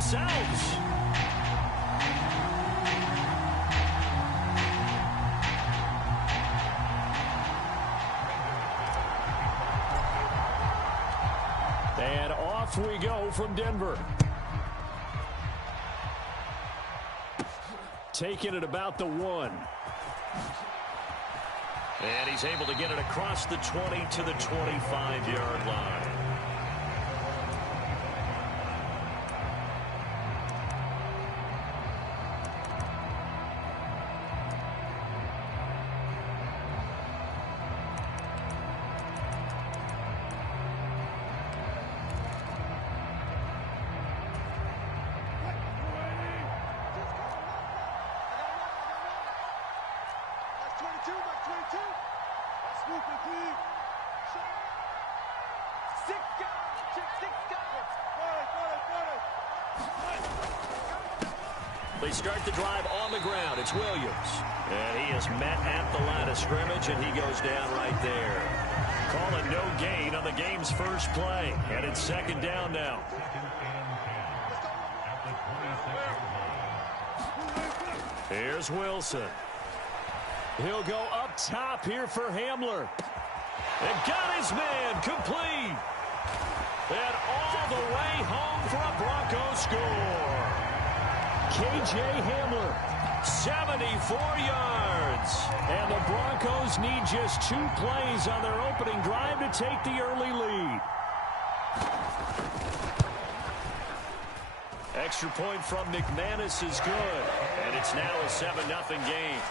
themselves. And off we go from Denver. Taking it about the 1. And he's able to get it across the 20 to the 25-yard line. They start the drive on the ground. It's Williams. And he is met at the line of scrimmage, and he goes down right there. Call it no gain on the game's first play. And it's second down now. Here's Wilson. He'll go up top here for Hamler. And got his man complete. And all the way home for a Broncos score. K.J. Hamler, 74 yards. And the Broncos need just 2 plays on their opening drive to take the early lead. Extra point from McManus is good. And it's now a 7-0 game.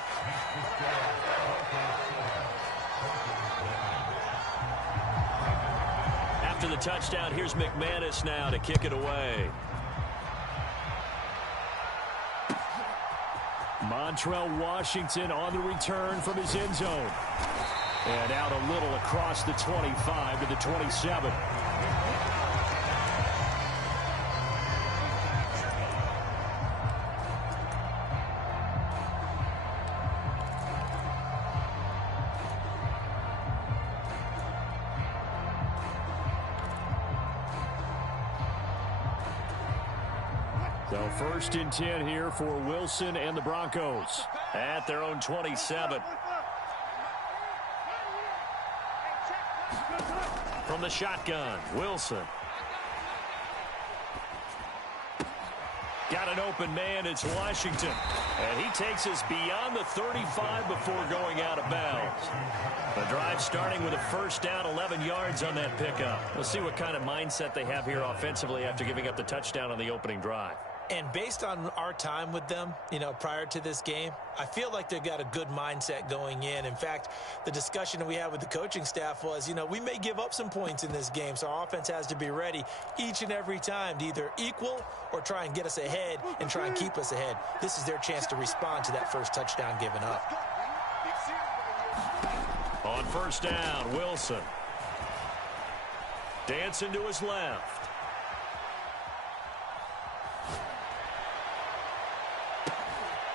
After the touchdown, here's McManus now to kick it away. Montrell Washington on the return from his end zone. And out a little across the 25 to the 27. So 1st and 10 here for Wilson and the Broncos at their own 27. From the shotgun, Wilson. Got an open man, it's Washington. And he takes us beyond the 35 before going out of bounds. The drive starting with a first down, 11 yards on that pickup. We'll see what kind of mindset they have here offensively after giving up the touchdown on the opening drive. And based on our time with them, prior to this game, I feel like they've got a good mindset going in. In fact, the discussion that we had with the coaching staff was, we may give up some points in this game, so our offense has to be ready each and every time to either equal or try and get us ahead and try and keep us ahead. This is their chance to respond to that first touchdown given up. On first down, Wilson. Dancing to his left.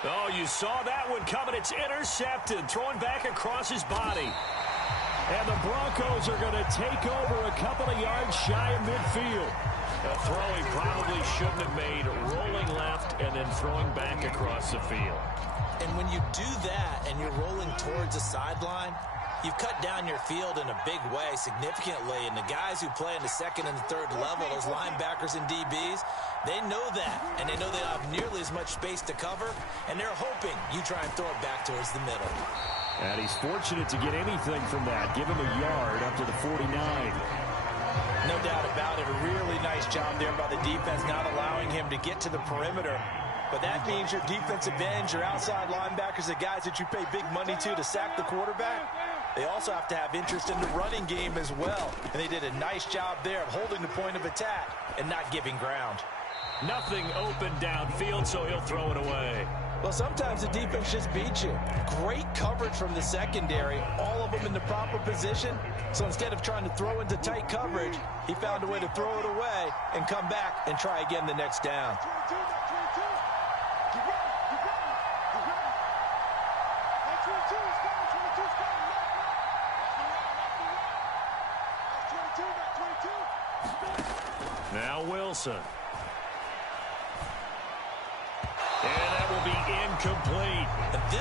Oh, you saw that one coming. It's intercepted. Throwing back across his body. And the Broncos are going to take over a couple of yards shy of midfield. A throw he probably shouldn't have made. Rolling left and then throwing back across the field. And when you do that and you're rolling towards the sideline, you've cut down your field in a big way significantly. And the guys who play in the second and the third level, those linebackers and DBs, they know that. And they know they don't have nearly as much space to cover. And they're hoping you try and throw it back towards the middle. And he's fortunate to get anything from that. Give him a yard up to the 49. No doubt about it. A really nice job there by the defense, not allowing him to get to the perimeter. But that means your defensive ends, your outside linebackers, the guys that you pay big money to sack the quarterback, they also have to have interest in the running game as well. And they did a nice job there of holding the point of attack and not giving ground. Nothing open downfield, so he'll throw it away. Well, sometimes the defense just beats you. Great coverage from the secondary, all of them in the proper position. So instead of trying to throw into tight coverage, he found a way to throw it away and come back and try again the next down. Now Wilson.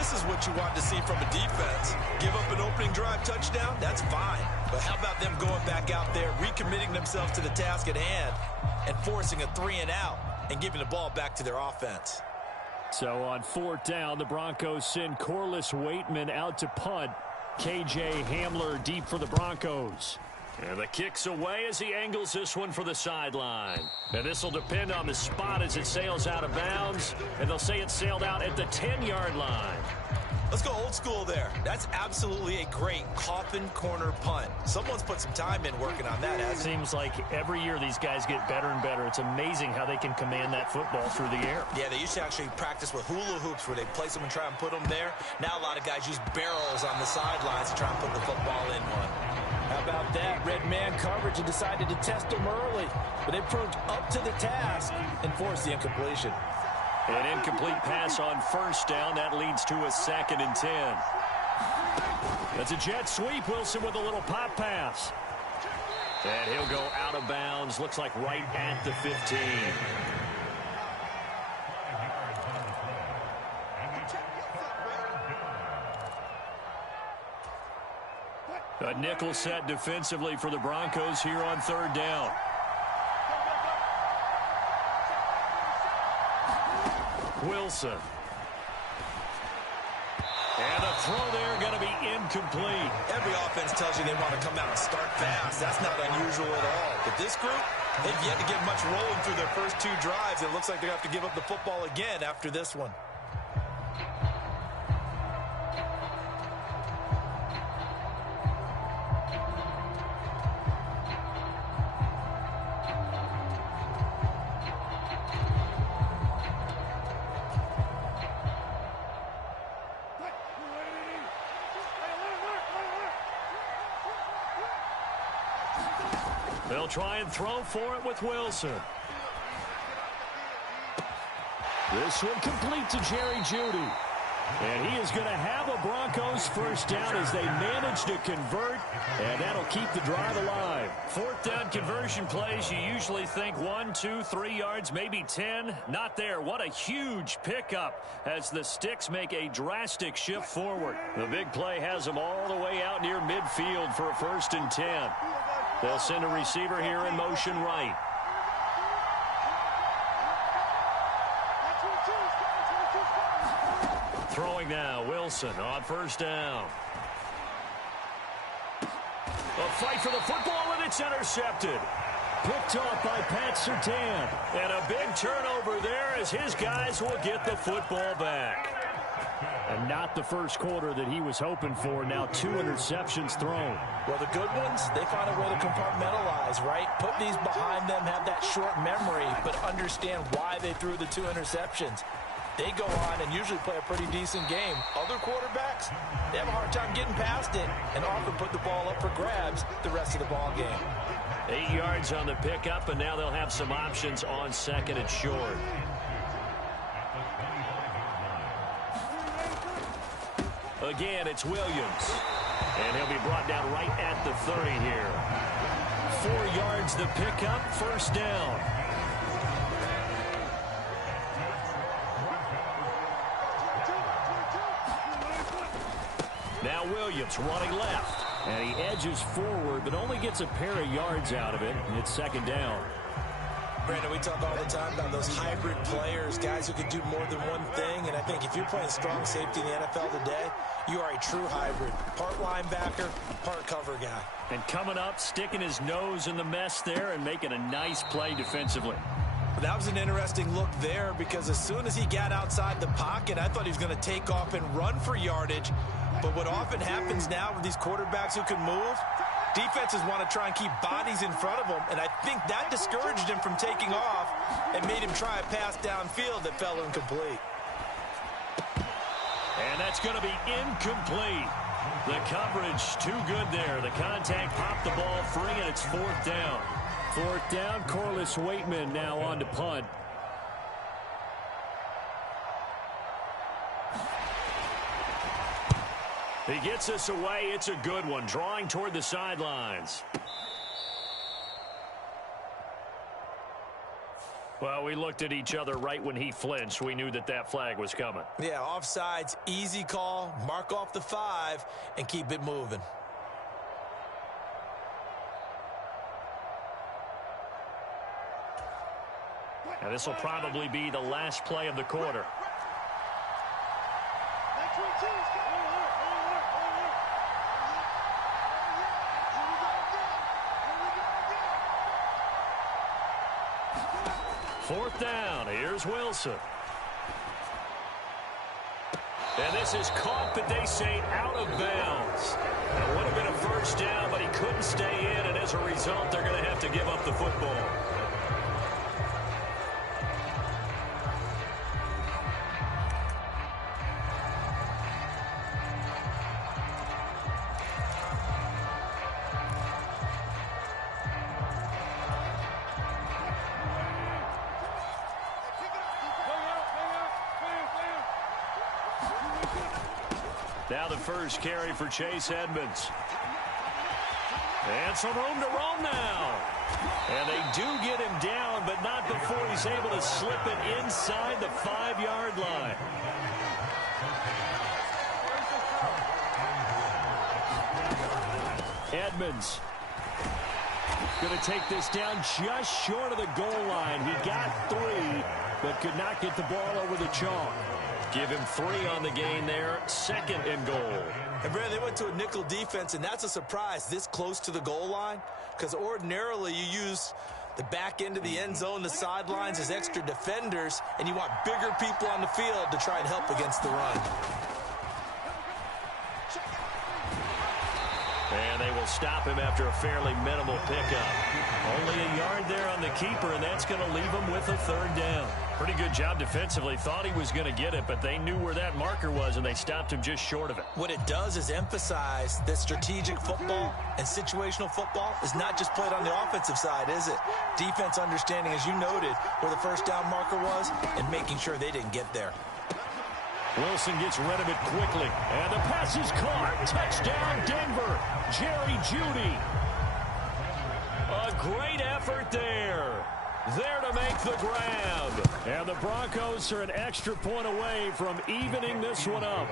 this is what you want to see from a defense. Give up an opening drive touchdown, that's fine. But how about them going back out there, recommitting themselves to the task at hand, and forcing a 3-and-out and giving the ball back to their offense? So on 4th down, the Broncos send Corliss Waitman out to punt. KJ Hamler deep for the Broncos. And the kick's away as he angles this one for the sideline. And this will depend on the spot as it sails out of bounds. And they'll say it sailed out at the 10-yard line. Let's go old school there. That's absolutely a great coffin corner punt. Someone's put some time in working on that, hasn't it? Seems like every year these guys get better and better. It's amazing how they can command that football through the air. Yeah, they used to actually practice with hula hoops where they place them and try and put them there. Now a lot of guys use barrels on the sidelines to try and put the football in one. How about that? Red man coverage and decided to test them early. But they proved up to the task and forced the incompletion. An incomplete pass on 1st down. That leads to a 2nd and 10. That's a jet sweep. Wilson with a little pop pass. And he'll go out of bounds. Looks like right at the 15. A nickel set defensively for the Broncos here on 3rd down. Wilson. And the throw there going to be incomplete. Every offense tells you they want to come out and start fast. That's not unusual at all. But this group, they've yet to get much rolling through their first 2 drives. It looks like they have to give up the football again after this one. They'll try and throw for it with Wilson. This one complete to Jerry Jeudy. And he is going to have a Broncos 1st down as they manage to convert, and that'll keep the drive alive. 4th down conversion plays, you usually think 1, 2, 3 yards, maybe 10. Not there. What a huge pickup as the Sticks make a drastic shift forward. The big play has them all the way out near midfield for a 1st and 10. They'll send a receiver here in motion right. Throwing now, Wilson on 1st down. A fight for the football, and it's intercepted. Picked off by Pat Surtain. And a big turnover there as his guys will get the football back. And not the first quarter that he was hoping for. Now 2 interceptions thrown. Well, the good ones, they find a way to compartmentalize, right? Put these behind them, have that short memory, but understand why they threw the 2 interceptions. They go on and usually play a pretty decent game. Other quarterbacks, they have a hard time getting past it and often put the ball up for grabs the rest of the ball game. 8 yards on the pickup, and now they'll have some options on 2nd and short. Again, it's Williams. And he'll be brought down right at the 30 here. 4 yards the pickup, 1st down. Now Williams running left. And he edges forward, but only gets a pair of yards out of it. And it's 2nd down. Brandon, we talk all the time about those hybrid players, guys who can do more than one thing. And I think if you're playing strong safety in the NFL today, you are a true hybrid. Part linebacker, part cover guy. And coming up, sticking his nose in the mess there and making a nice play defensively. That was an interesting look there because as soon as he got outside the pocket, I thought he was going to take off and run for yardage. But what often happens now with these quarterbacks who can move, defenses want to try and keep bodies in front of them, and I think that discouraged him from taking off and made him try a pass downfield that fell incomplete. And that's going to be incomplete. The coverage too good there. The contact popped the ball free, and it's 4th down. 4th down, Corliss Waitman now on to punt. He gets us away. It's a good one. Drawing toward the sidelines. Well, we looked at each other right when he flinched. We knew that that flag was coming. Yeah, offsides, easy call. Mark off the 5 and keep it moving. Now, this will probably be the last play of the quarter. Fourth down. Here's Wilson. And this is caught, but they say out of bounds. It would have been a first down, but he couldn't stay in, and as a result, they're going to have to give up the football. Now the first carry for Chase Edmonds. And some room to roam now. And they do get him down, but not before he's able to slip it inside the 5-yard line. Edmonds going to take this down just short of the goal line. He got 3, but could not get the ball over the chalk. Give him 3 on the gain there. 2nd and goal. And, Brad, they went to a nickel defense, and that's a surprise this close to the goal line, because ordinarily you use the back end of the end zone, the sidelines as extra defenders, and you want bigger people on the field to try and help against the run. And they will stop him after a fairly minimal pickup. Only a yard there on the keeper, and that's going to leave him with a 3rd down. Pretty good job defensively. Thought he was going to get it, but they knew where that marker was, and they stopped him just short of it. What it does is emphasize that strategic football and situational football is not just played on the offensive side, is it? Defense understanding, as you noted, where the first down marker was and making sure they didn't get there. Wilson gets rid of it quickly, and the pass is caught. Touchdown, Denver. Jerry Jeudy. A great effort there. There to make the grab. And the Broncos are an extra point away from evening this one up.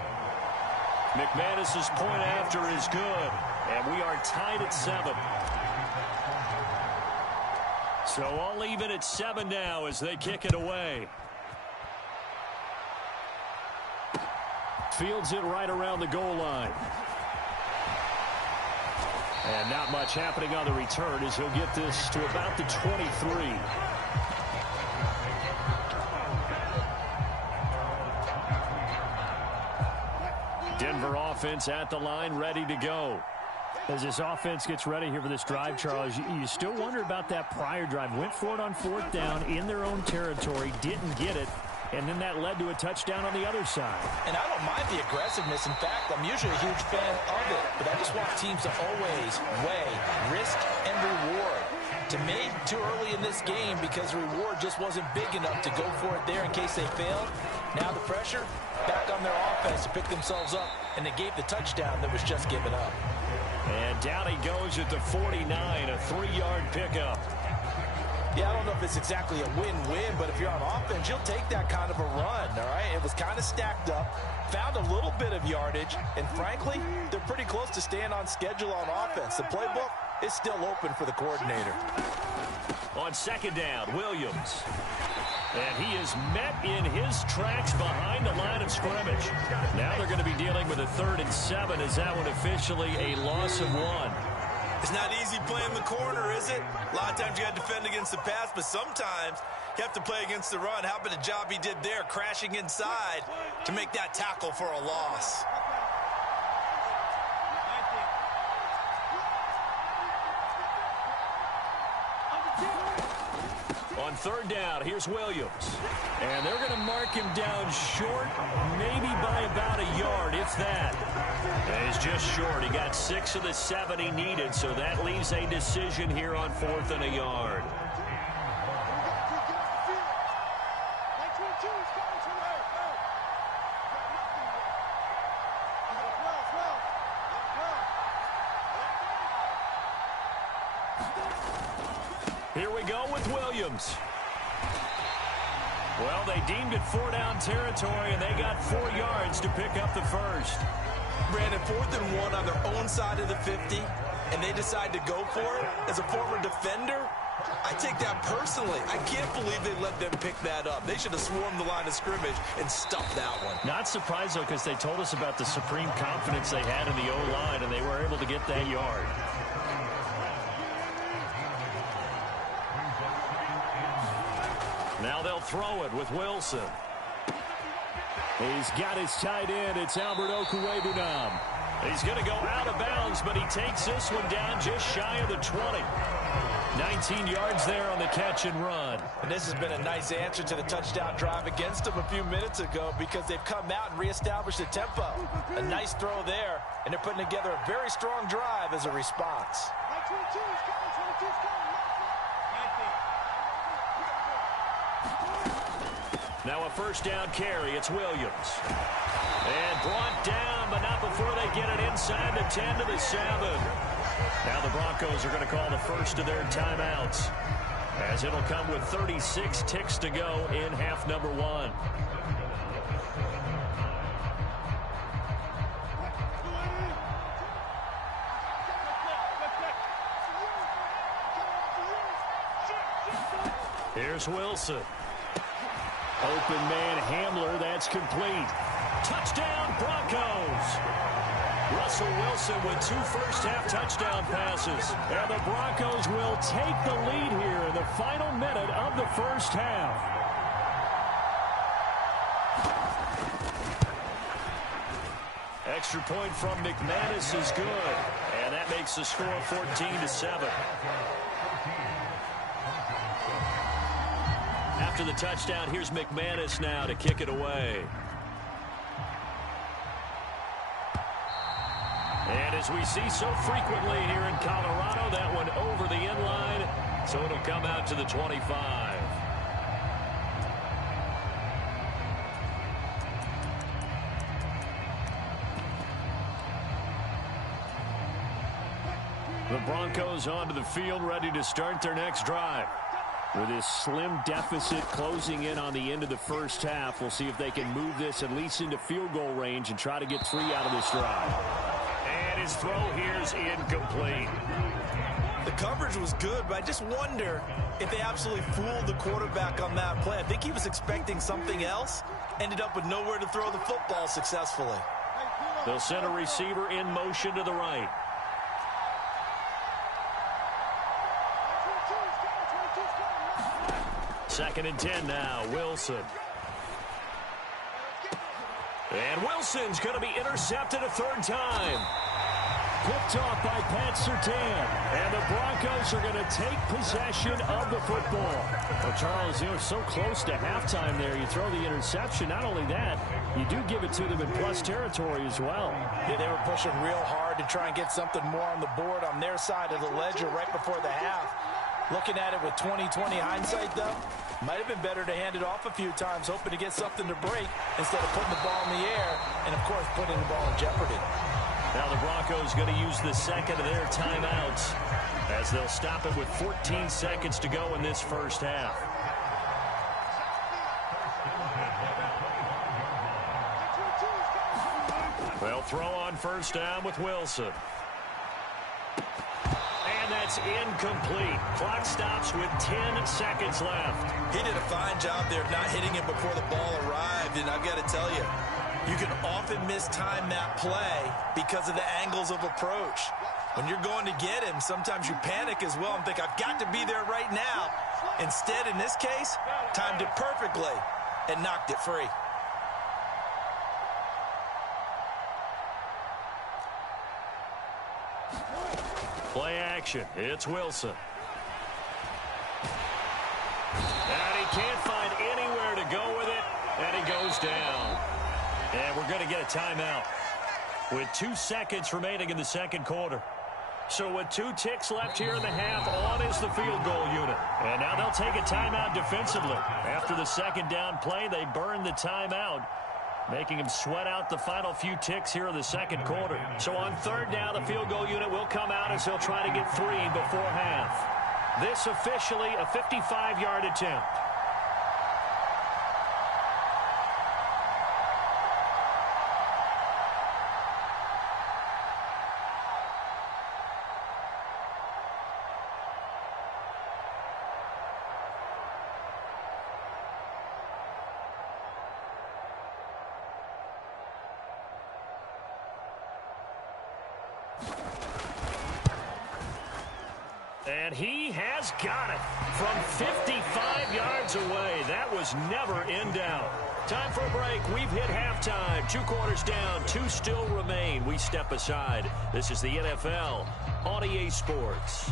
McManus's point after is good, and we are tied at 7. So all even at 7 now as they kick it away. Fields it right around the goal line. And not much happening on the return as he'll get this to about the 23. Denver offense at the line, ready to go. As this offense gets ready here for this drive, Charles, you still wonder about that prior drive. Went for it on 4th down in their own territory, didn't get it. And then that led to a touchdown on the other side. And I don't mind the aggressiveness. In fact, I'm usually a huge fan of it. But I just want teams to always weigh risk and reward. To me, too early in this game because the reward just wasn't big enough to go for it there in case they failed. Now the pressure back on their offense to pick themselves up, and they gave the touchdown that was just given up. And down he goes at the 49, a 3-yard pickup. Yeah, I don't know if it's exactly a win-win, but if you're on offense, you'll take that kind of a run, all right? It was kind of stacked up, found a little bit of yardage, and frankly, they're pretty close to staying on schedule on offense. The playbook is still open for the coordinator. On 2nd down, Williams. And he is met in his tracks behind the line of scrimmage. Now they're going to be dealing with a 3rd and 7 as that one officially a loss of 1. It's not easy playing the corner, is it? A lot of times you got to defend against the pass, but sometimes you have to play against the run. How about the job he did there, crashing inside to make that tackle for a loss? On 3rd down, here's Williams. And they're going to mark him down short, maybe by about a yard, if that. And he's just short. He got 6 of the 7 he needed, so that leaves a decision here on 4th and a yard. Here we go with Williams. Well, they deemed it 4-down territory, and they got 4 yards to pick up the first. Brandon, 4th and 1 on their own side of the 50, and they decide to go for it. As a former defender, I take that personally. I can't believe they let them pick that up. They should have swarmed the line of scrimmage and stuffed that one. Not surprised, though, because they told us about the supreme confidence they had in the O-line, and they were able to get that yard. Now they'll throw it with Wilson. He's got his tight end. It's Albert Okwuegbunam. He's going to go out of bounds, but he takes this one down just shy of the 20. 19 yards there on the catch and run. And this has been a nice answer to the touchdown drive against them a few minutes ago because they've come out and reestablished the tempo. A nice throw there, and they're putting together a very strong drive as a response. Now a first down carry. It's Williams. And brought down, but not before they get it inside the 10 to the 7. Now the Broncos are going to call the first of their timeouts, as it'll come with 36 ticks to go in half number 1. Here's Wilson. Open man Hamler, that's complete. Touchdown Broncos. Russell Wilson with 2 first-half touchdown passes. And the Broncos will take the lead here in the final minute of the first half. Extra point from McManus is good. And that makes the score 14-7. After the touchdown, here's McManus now to kick it away. And as we see so frequently here in Colorado, that one over the end line, so it'll come out to the 25. The Broncos onto the field, ready to start their next drive. With this slim deficit closing in on the end of the first half, we'll see if they can move this at least into field goal range and try to get 3 out of this drive. And his throw here is incomplete. The coverage was good, but I just wonder if they absolutely fooled the quarterback on that play. I think he was expecting something else, ended up with nowhere to throw the football successfully. They'll send a receiver in motion to the right. Second and 10 now, Wilson. And Wilson's going to be intercepted a 3rd time. Picked off by Pat Surtain. And the Broncos are going to take possession of the football. Well, Charles, you know, so close to halftime there. You throw the interception. Not only that, you do give it to them in plus territory as well. Yeah, they were pushing real hard to try and get something more on the board on their side of the ledger right before the half. Looking at it with 20/20 hindsight, though, might have been better to hand it off a few times, hoping to get something to break instead of putting the ball in the air and, of course, putting the ball in jeopardy. Now the Broncos going to use the second of their timeouts as they'll stop it with 14 seconds to go in this first half. They'll throw on first down with Wilson. And that's incomplete. Clock stops with 10 seconds left. He did a fine job there of not hitting him before the ball arrived, and I've got to tell you, you can often mistime that play because of the angles of approach. When you're going to get him, sometimes you panic as well and think, I've got to be there right now. Instead, in this case, timed it perfectly and knocked it free. Play action. It's Wilson. And he can't find anywhere to go with it, and he goes down. And we're going to get a timeout with 2 seconds remaining in the second quarter. So with 2 ticks left here in the half, on is the field goal unit. And now they'll take a timeout defensively. After the second down play, they burn the timeout, making him sweat out the final few ticks here in the second quarter. So on 3rd down, the field goal unit will come out as they'll try to get 3 before half. This officially a 55-yard attempt. And he has got it from 55 yards away. That was never in doubt. Time for a break. We've hit halftime. 2 quarters down. 2 still remain. We step aside. This is the NFL on EA Sports.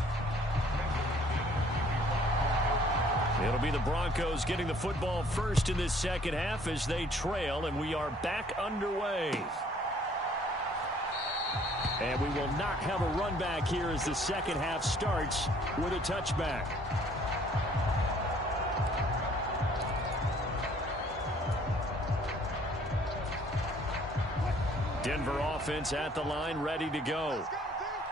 It'll be the Broncos getting the football first in this second half as they trail, and we are back underway. And we will not have a run back here as the second half starts with a touchback. Denver offense at the line, ready to go.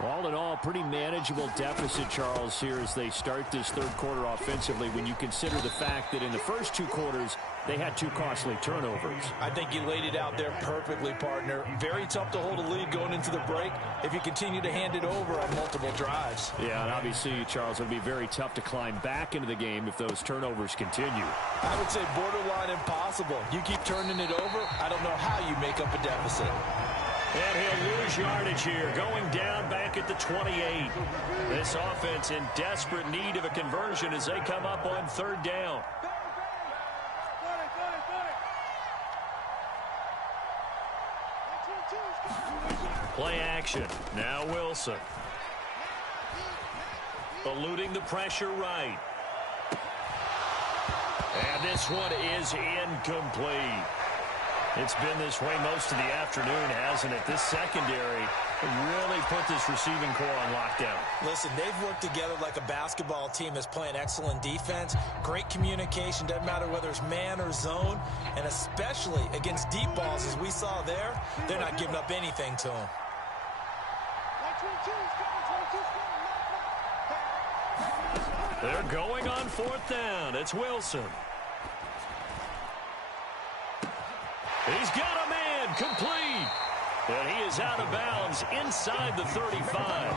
All in all, pretty manageable deficit, Charles, here as they start this third quarter offensively when you consider the fact that in the first 2 quarters, they had 2 costly turnovers. I think you laid it out there perfectly, partner. Very tough to hold a lead going into the break if you continue to hand it over on multiple drives. Yeah, and obviously, Charles, it would be very tough to climb back into the game if those turnovers continue. I would say borderline impossible. You keep turning it over, I don't know how you make up a deficit. And he'll lose yardage here, going down back at the 28. This offense in desperate need of a conversion as they come up on 3rd down. Play action. Now Wilson. Eluding the pressure right. And this one is incomplete. It's been this way most of the afternoon, hasn't it? This secondary really put this receiving core on lockdown. Listen, they've worked together like a basketball team that's playing excellent defense. Great communication, doesn't matter whether it's man or zone. And especially against deep balls, as we saw there, they're not giving up anything to them. They're going on 4th down. It's Wilson. He's got a man complete. And he is out of bounds inside the 35.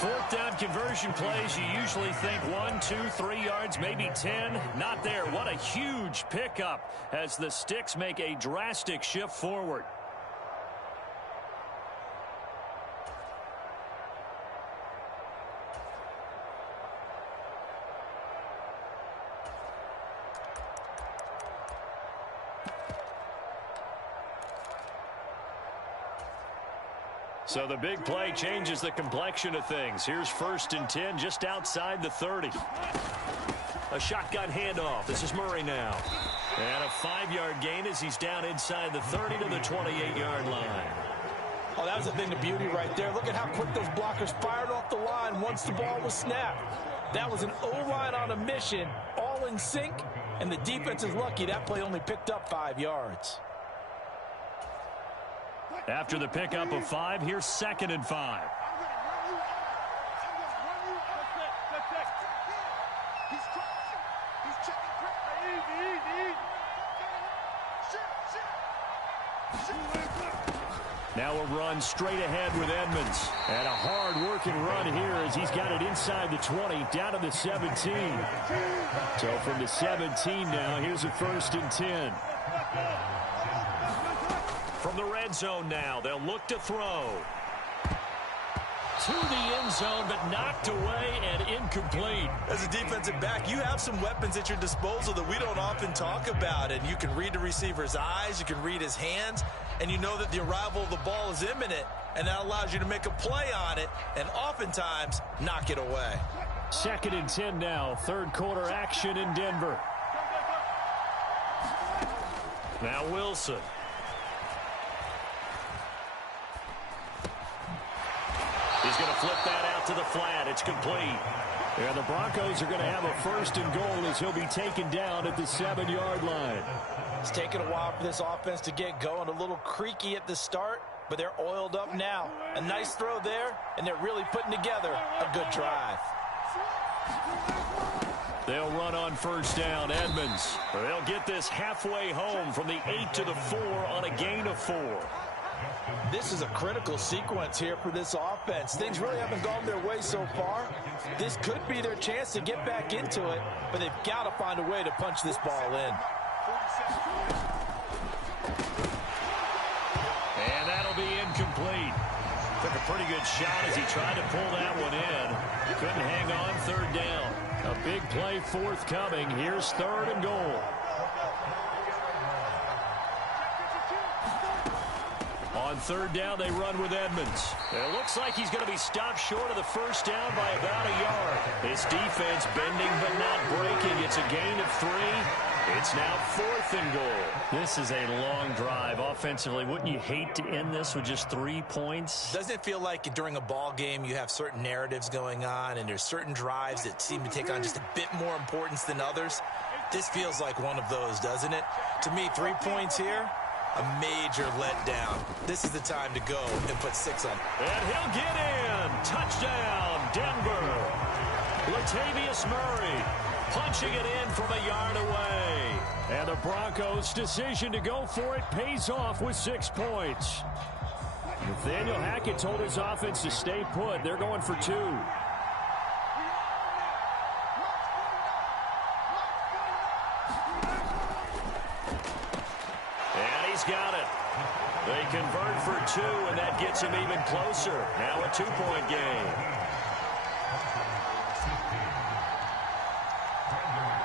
4th down conversion plays, you usually think 1, 2, 3 yards, maybe 10. Not there. What a huge pickup as the Sticks make a drastic shift forward. So the big play changes the complexion of things. Here's 1st and 10 just outside the 30. A shotgun handoff. This is Murray now. And a 5-yard gain as he's down inside the 30 to the 28-yard line. Oh, that was the thing of beauty right there. Look at how quick those blockers fired off the line once the ball was snapped. That was an O-line on a mission, all in sync, and the defense is lucky that play only picked up 5 yards. After the pickup of 5, here's 2nd and 5. Now a run straight ahead with Edmonds. And a hard-working run here as he's got it inside the 20, down to the 17. So from the 17 now, here's a 1st and 10. From the red zone now, they'll look to throw. To the end zone, but knocked away and incomplete. As a defensive back, you have some weapons at your disposal that we don't often talk about. And you can read the receiver's eyes, you can read his hands, and you know that the arrival of the ball is imminent. And that allows you to make a play on it and oftentimes knock it away. 2nd and 10 now, 3rd quarter action in Denver. Now Wilson. He's going to flip that out to the flat. It's complete. And the Broncos are going to have a 1st and goal as he'll be taken down at the 7-yard line. It's taken a while for this offense to get going. A little creaky at the start, but they're oiled up now. A nice throw there, and they're really putting together a good drive. They'll run on 1st down. Edmonds. They'll get this halfway home from the 8 to the 4 on a gain of 4. This is a critical sequence here for this offense. Things really haven't gone their way so far. This could be their chance to get back into it, but they've got to find a way to punch this ball in. And that'll be incomplete. Took a pretty good shot as he tried to pull that one in. Couldn't hang on. Third down. A big play forthcoming. Here's third and goal. On third down, they run with Edmonds. It looks like he's going to be stopped short of the first down by about a yard. His defense bending but not breaking. It's a gain of 3. It's now fourth and goal. This is a long drive offensively. Wouldn't you hate to end this with just 3 points? Doesn't it feel like during a ball game you have certain narratives going on and there's certain drives that seem to take on just a bit more importance than others? This feels like one of those, doesn't it? To me, 3 points here, a major letdown. This is the time to go and put 6 on. And he'll get in. Touchdown, Denver. Latavius Murray punching it in from a yard away. And the Broncos' decision to go for it pays off with 6 points. Nathaniel Hackett told his offense to stay put. They're going for 2. And he's got it. They convert for 2, and that gets him even closer. Now a 2-point game.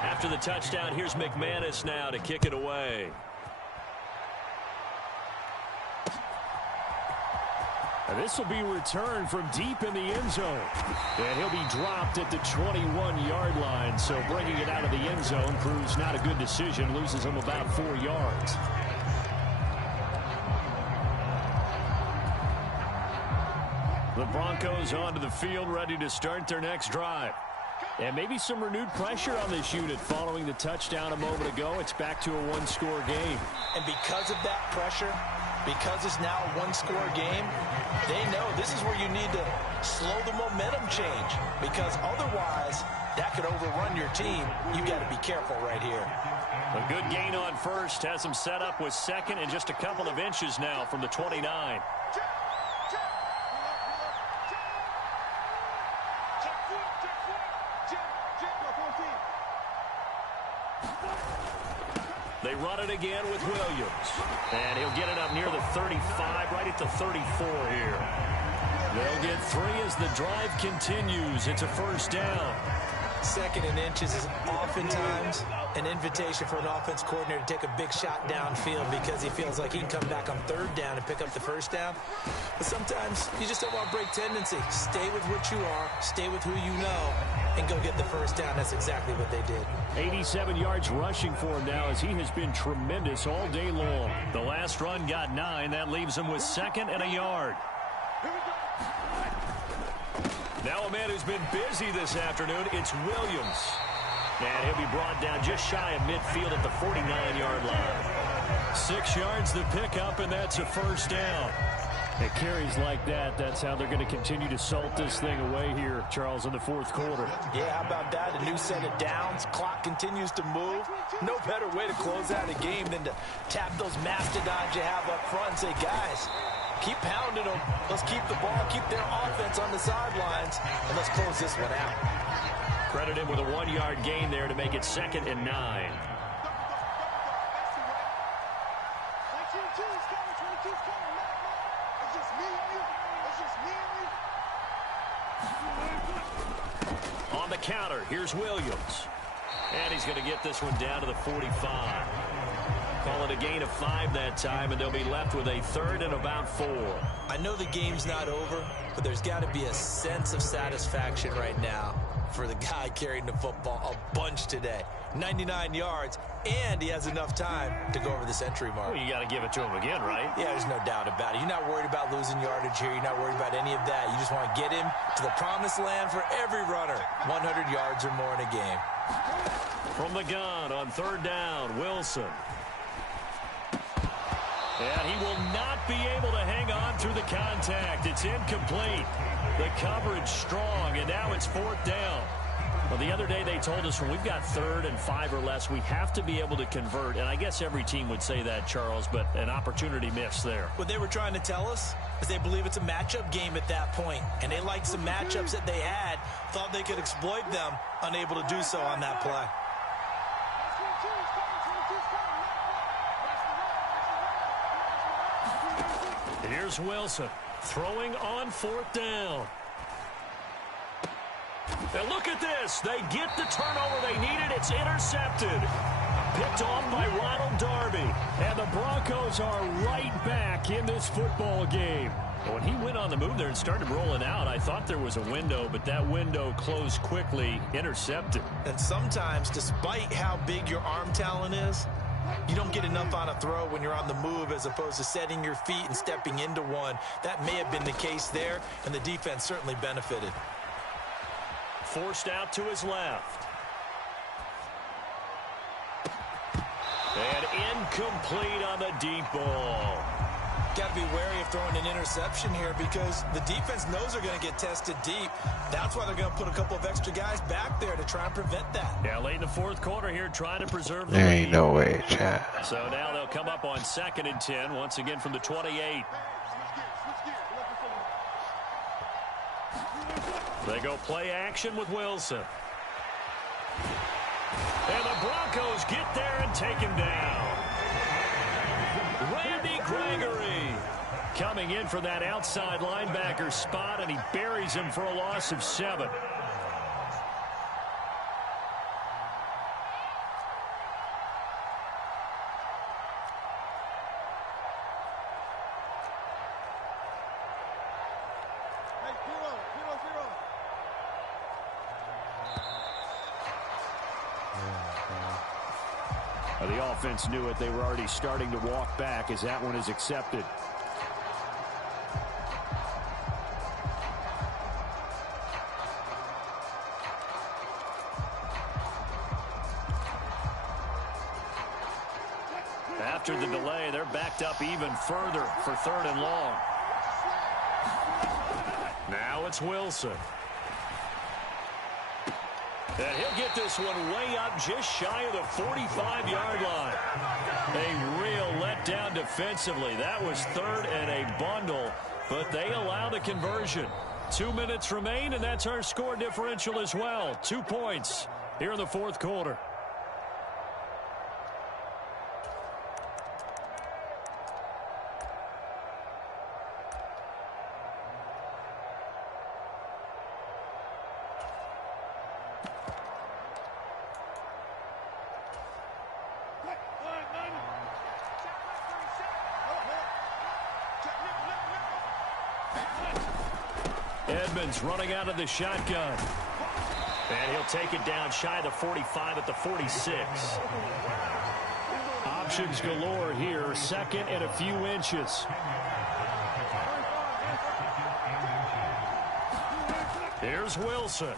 After the touchdown, here's McManus now to kick it away. And this will be returned from deep in the end zone. And he'll be dropped at the 21-yard line. So bringing it out of the end zone proves not a good decision. Loses him about 4 yards. The Broncos onto the field, ready to start their next drive. And maybe some renewed pressure on this unit following the touchdown a moment ago. It's back to a 1-score game. And because of that pressure, because it's now a 1-score game, they know this is where you need to slow the momentum change. Because otherwise, that could overrun your team. You've got to be careful right here. A good gain on first has him set up with second and just a couple of inches now from the 29. They run it again with Williams. And he'll get it up near the 35, right at the 34 here. They'll get 3 as the drive continues. It's a first down. Second and inches is oftentimes an invitation for an offense coordinator to take a big shot downfield because he feels like he can come back on third down and pick up the first down. But sometimes you just don't want to break tendency. Stay with what you are, stay with who you know, and go get the first down. That's exactly what they did. 87 yards rushing for him now as he has been tremendous all day long. The last run got 9. That leaves him with second and a yard. Now a man who's been busy this afternoon, it's Williams. And he'll be brought down just shy of midfield at the 49-yard line. 6 yards the pickup, and that's a first down. It carries like that. That's how they're going to continue to salt this thing away here, Charles, in the fourth quarter. Yeah, how about that? A new set of downs. Clock continues to move. No better way to close out a game than to tap those mastodons you have up front and say, guys, keep pounding them. Let's keep the ball, keep their offense on the sidelines, and let's close this one out. Credit him with a 1-yard gain there to make it 2nd and 9. On the counter, here's Williams. And he's going to get this one down to the 45. Call it a gain of 5 that time, and they'll be left with a 3rd and about 4. I know the game's not over, but there's got to be a sense of satisfaction right now for the guy carrying the football a bunch today. 99 yards, and he has enough time to go over the century mark. Well, you got to give it to him again, right? Yeah, there's no doubt about it. You're not worried about losing yardage here. You're not worried about any of that. You just want to get him to the promised land for every runner. 100 yards or more in a game. From the gun on 3rd down, Wilson. And he will not be able to hang on through the contact. It's incomplete. The coverage strong, and now it's 4th down. Well, the other day they told us when we've got 3rd and 5 or less, we have to be able to convert. And I guess every team would say that, Charles, but an opportunity missed there. What they were trying to tell us is they believe it's a matchup game at that point. And they liked some matchups that they had, thought they could exploit them, unable to do so on that play. Here's Wilson. Throwing on 4th down. And look at this. They get the turnover they needed. It's intercepted. Picked off by Ronald Darby. And the Broncos are right back in this football game. When he went on the move there and started rolling out, I thought there was a window, but that window closed quickly, intercepted. And sometimes, despite how big your arm talent is, you don't get enough on a throw when you're on the move as opposed to setting your feet and stepping into one. That may have been the case there, and the defense certainly benefited. Forced out to his left. And incomplete on the deep ball. Got to be wary of throwing an interception here because the defense knows they're going to get tested deep. That's why they're going to put a couple of extra guys back there to try and prevent that. Yeah, late in the 4th quarter here, trying to preserve the There lead. ain't no way, Chad. So now they'll come up on 2nd and 10, once again from the 28. They go play action with Wilson. And the Broncos get there and take him down. Randy Gregory coming in for that outside linebacker spot, and he buries him for a loss of 7. The offense knew it. They were already starting to walk back as that one is accepted. After the delay, they're backed up even further for 3rd and long. Now it's Wilson. And he'll get this one way up just shy of the 45-yard line. A real letdown defensively. That was 3rd and a bundle, but they allow the conversion. 2 minutes remain, and that's our score differential as well. 2 points here in the 4th quarter. Edmonds running out of the shotgun. And he'll take it down shy of the 45 at the 46. Options galore here. 2nd and a few inches. Here's Wilson.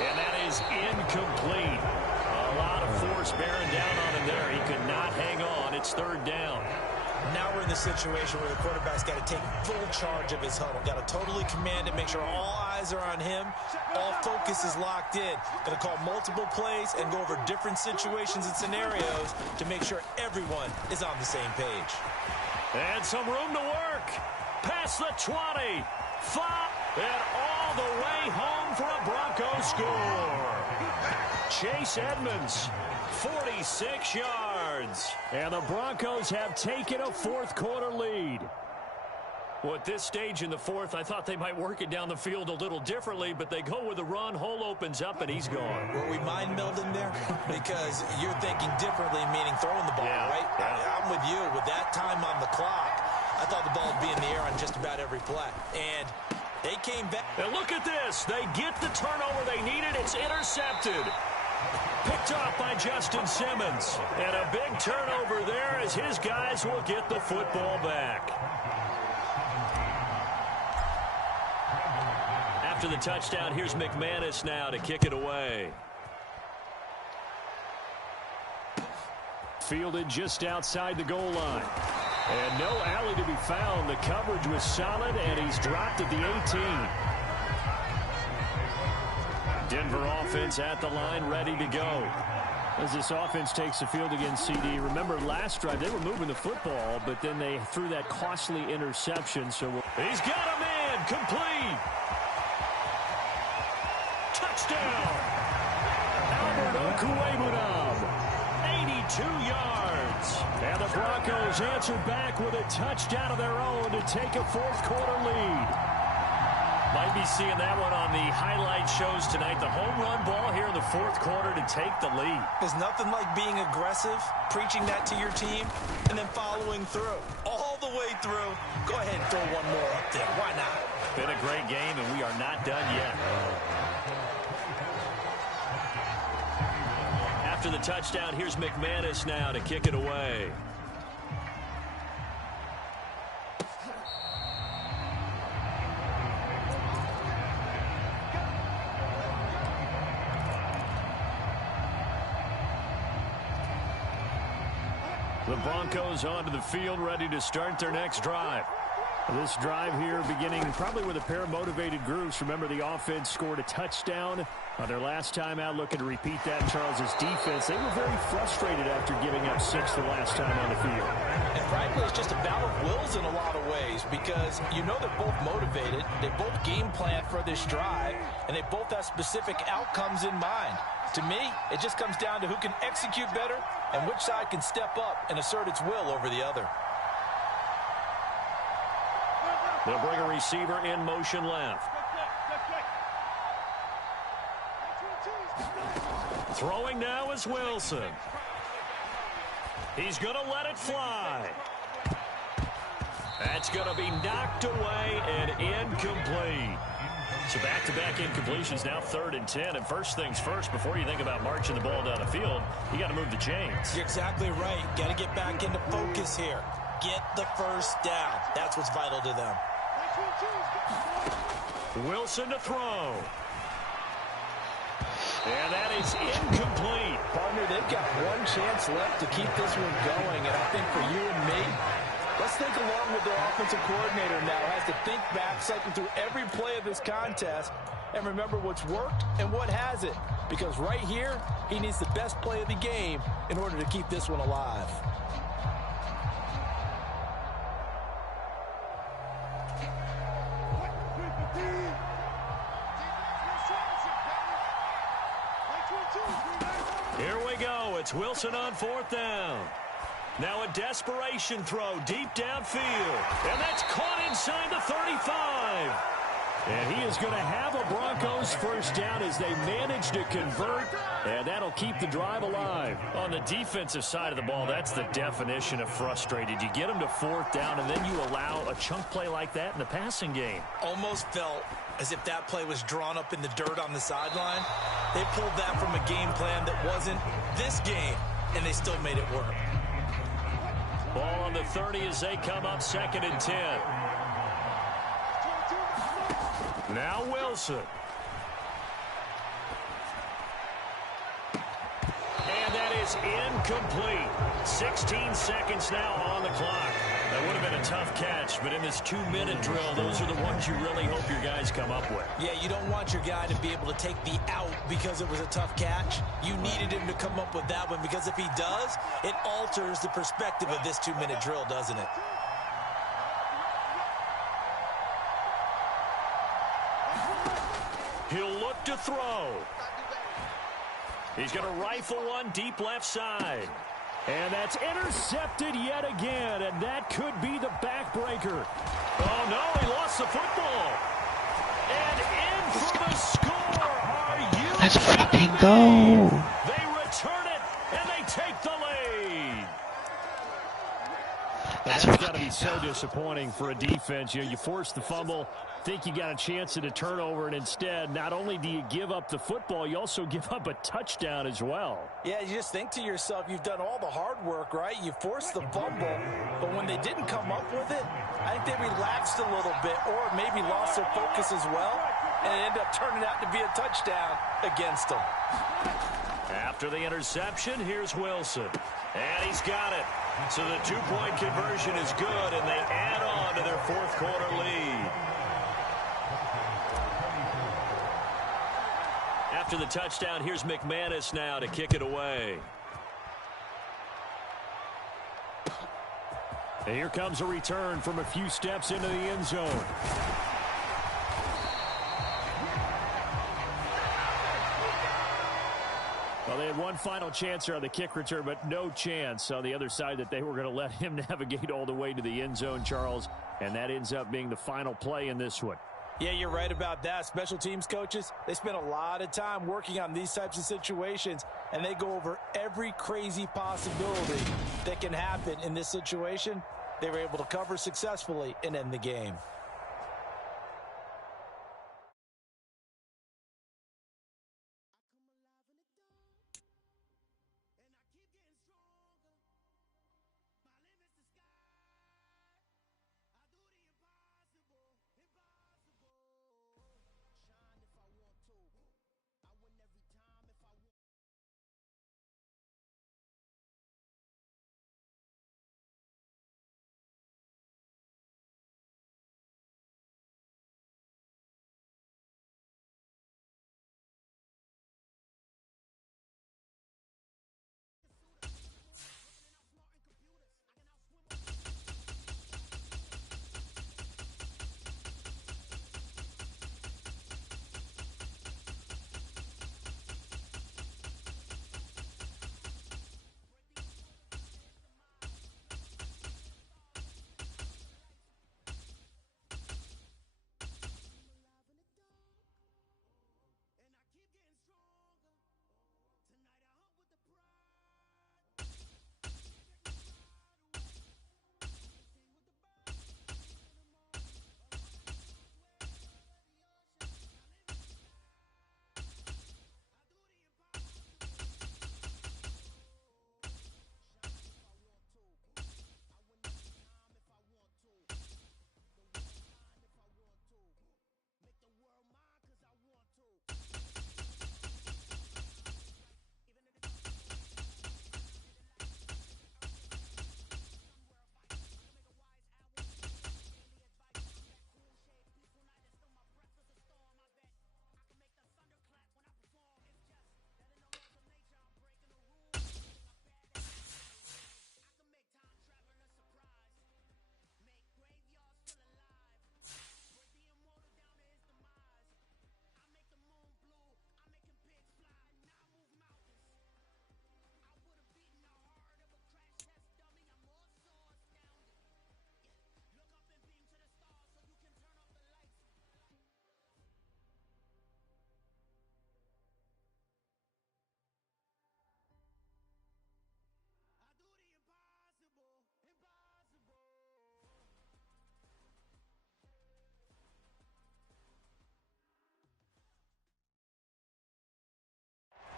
And that is incomplete. A lot of force bearing down on him there. He could not hang on. It's 3rd down. Now we're in the situation where the quarterback's got to take full charge of his huddle. Got to totally command it, make sure all eyes are on him. All focus is locked in. Going to call multiple plays and go over different situations and scenarios to make sure everyone is on the same page. And some room to work. Past the 20. 5. And all the way home for a Broncos score. Chase Edmonds. 46 yards. And the Broncos have taken a 4th quarter lead. Well, at this stage in the 4th, I thought they might work it down the field a little differently, but they go with a run. Hole opens up, and he's gone. Were we mind melding there? Because you're thinking differently, meaning throwing the ball, right? Yeah. I'm with you. With that time on the clock, I thought the ball would be in the air on just about every play. And they came back. And look at this. They get the turnover they needed. It's intercepted. Picked off by Justin Simmons. And a big turnover there as his guys will get the football back. After the touchdown, here's McManus now to kick it away. Fielded just outside the goal line. And no alley to be found. The coverage was solid, and he's dropped at the 18. Denver offense at the line, ready to go. As this offense takes the field against CD. Remember, last drive, they were moving the football, but then they threw that costly interception. So he's got a man, complete. Touchdown. Albert Okwuegbunam, 82 yards. And the Broncos answer back with a touchdown of their own to take a fourth-quarter lead. Might be seeing that one on the highlight shows tonight. The home run ball here in the fourth quarter to take the lead. There's nothing like being aggressive, preaching that to your team, and then following through. All the way through. Go ahead and throw one more up there. Why not? Been a great game, and we are not done yet. After the touchdown, here's McManus now to kick it away. The Broncos onto the field, ready to start their next drive. This drive here beginning probably with a pair of motivated groups. Remember, the offense scored a touchdown on their last time out, looking to repeat that. Charles's defense, they were very frustrated after giving up 6 the last time on the field. And frankly, it's just a battle of wills in a lot of ways, because you know they're both motivated, they both game plan for this drive, and they both have specific outcomes in mind. To me, it just comes down to who can execute better and which side can step up and assert its will over the other. They'll bring a receiver in motion left. Throwing now is Wilson. He's going to let it fly. That's going to be knocked away and incomplete. So back-to-back incompletions, now 3rd and 10. And first things first, before you think about marching the ball down the field, you got to move the chains. You're exactly right. Got to get back into focus here. Get the first down. That's what's vital to them. Wilson to throw. And that is incomplete. Partner, they've got one chance left to keep this one going. And I think for you and me, let's think along with their offensive coordinator now. Has to think back, cycle through every play of this contest, and remember what's worked and what hasn't. Because right here, he needs the best play of the game in order to keep this one alive. Here we go. It's Wilson on 4th down. Now a desperation throw deep downfield. And that's caught inside the 35. And he is going to have a Broncos first down as they manage to convert. And that'll keep the drive alive. On the defensive side of the ball, that's the definition of frustrated. You get them to 4th down, and then you allow a chunk play like that in the passing game. Almost felt as if that play was drawn up in the dirt on the sideline. They pulled that from a game plan that wasn't this game, and they still made it work. Ball on the 30 as they come up 2nd and 10. Now Wilson. And that is incomplete. 16 seconds now on the clock. That would have been a tough catch, but in this 2-minute drill, those are the ones you really hope your guys come up with. Yeah, you don't want your guy to be able to take the out because it was a tough catch. You needed him to come up with that one, because if he does, it alters the perspective of this 2-minute drill, doesn't it? He'll look to throw. He's going to rifle one deep left side. And that's intercepted yet again, and that could be the backbreaker. Oh, no, he lost the football. And in for the score. Are you Let's fucking go. They return it, and they take the lead. That's got to be so disappointing for a defense. You force the fumble, think you got a chance at a turnover, and instead, not only do you give up the football, you also give up a touchdown as well. Yeah, you just think to yourself, you've done all the hard work, right? You forced the fumble, but when they didn't come up with it, I think they relaxed a little bit or maybe lost their focus as well, and it ended up turning out to be a touchdown against them. After the interception, here's Wilson. And he's got it. So the 2-point conversion is good, and they add on to their fourth-quarter lead. After the touchdown, here's McManus now to kick it away. And here comes a return from a few steps into the end zone. Well, they had one final chance here on the kick return, but no chance on the other side that they were going to let him navigate all the way to the end zone, Charles. And that ends up being the final play in this one. Yeah, you're right about that. Special teams coaches, they spend a lot of time working on these types of situations, and they go over every crazy possibility that can happen in this situation. They were able to cover successfully and end the game.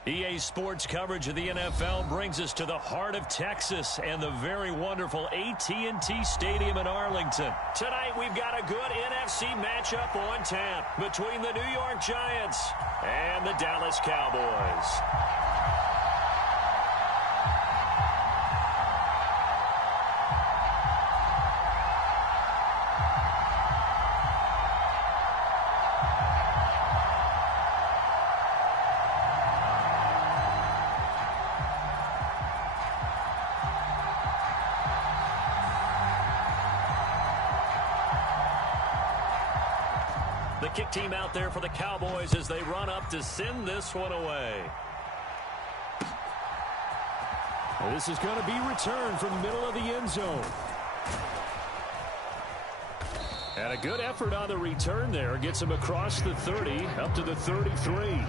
EA Sports coverage of the NFL brings us to the heart of Texas and the very wonderful AT&T Stadium in Arlington. Tonight, we've got a good NFC matchup on tap between the New York Giants and the Dallas Cowboys. The kick team out there for the Cowboys as they run up to send this one away. This is going to be returned from the middle of the end zone. And a good effort on the return there. Gets him across the 30, up to the 33.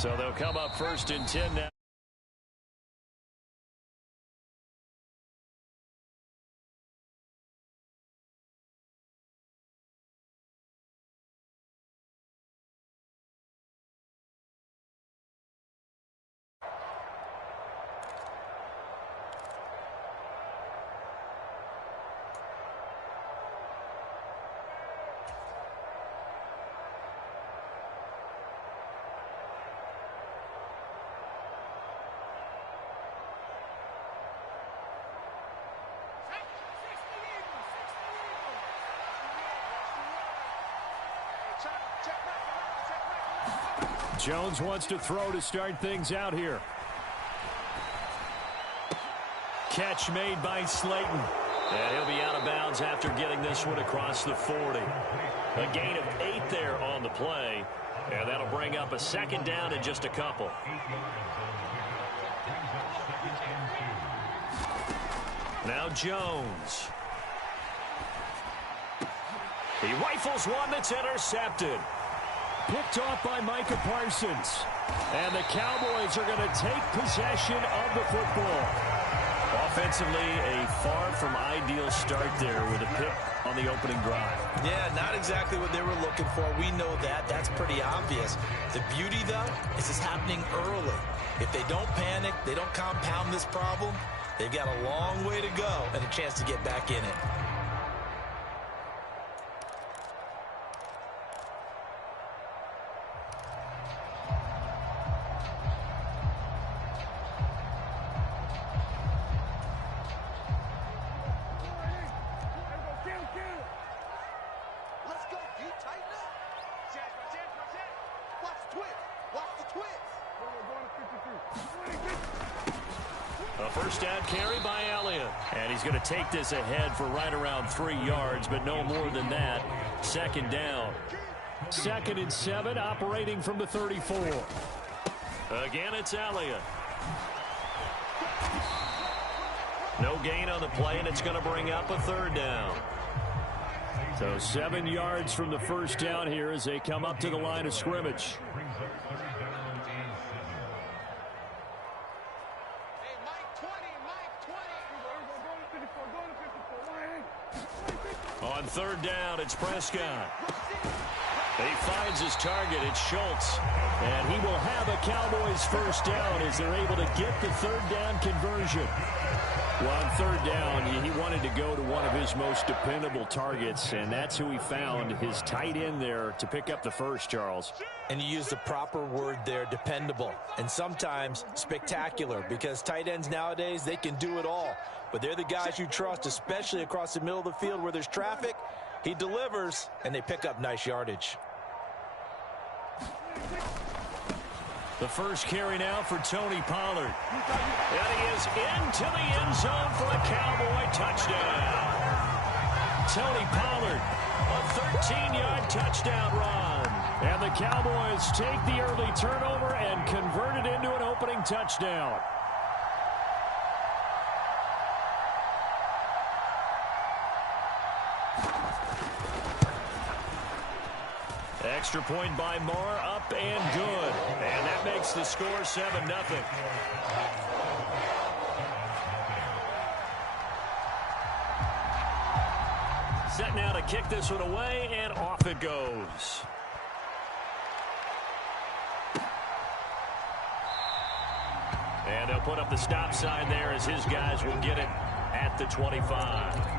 So they'll come up 1st and 10 now. Jones wants to throw to start things out here. Catch made by Slayton. And he'll be out of bounds after getting this one across the 40. A gain of 8 there on the play. And that'll bring up a second down in just a couple. Now Jones. He rifles one that's intercepted. Picked off by Micah Parsons. And the Cowboys are going to take possession of the football. Offensively, a far from ideal start there with a pick on the opening drive. Yeah, not exactly what they were looking for. We know that. That's pretty obvious. The beauty, though, is it's happening early. If they don't panic, they don't compound this problem, they've got a long way to go and a chance to get back in it. First down carry by Elliott. And he's going to take this ahead for right around 3 yards, but no more than that. Second down. 2nd and 7, operating from the 34. Again, it's Elliott. No gain on the play, and it's going to bring up a 3rd down. So 7 yards from the first down here as they come up to the line of scrimmage. On 3rd down, it's Prescott. He finds his target. It's Schultz. And he will have a Cowboys first down as they're able to get the 3rd down conversion. Well, on 3rd down, he wanted to go to one of his most dependable targets, and that's who he found, his tight end there, to pick up the first, Charles. And you used the proper word there, dependable, and sometimes spectacular, because tight ends nowadays, they can do it all. But they're the guys you trust, especially across the middle of the field where there's traffic. He delivers, and they pick up nice yardage. The first carry now for Tony Pollard. And he is into the end zone for a Cowboy touchdown. Tony Pollard, a 13-yard touchdown run. And the Cowboys take the early turnover and convert it into an opening touchdown. Extra point by Moore, up and good. And that makes the score 7-0. Set now to kick this one away, and off it goes. And they'll put up the stop sign there as his guys will get it at the 25.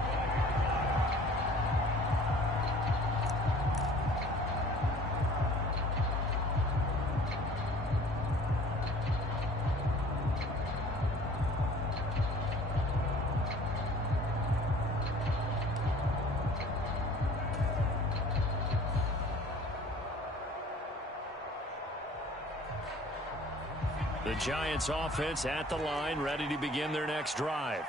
The Giants offense at the line, ready to begin their next drive.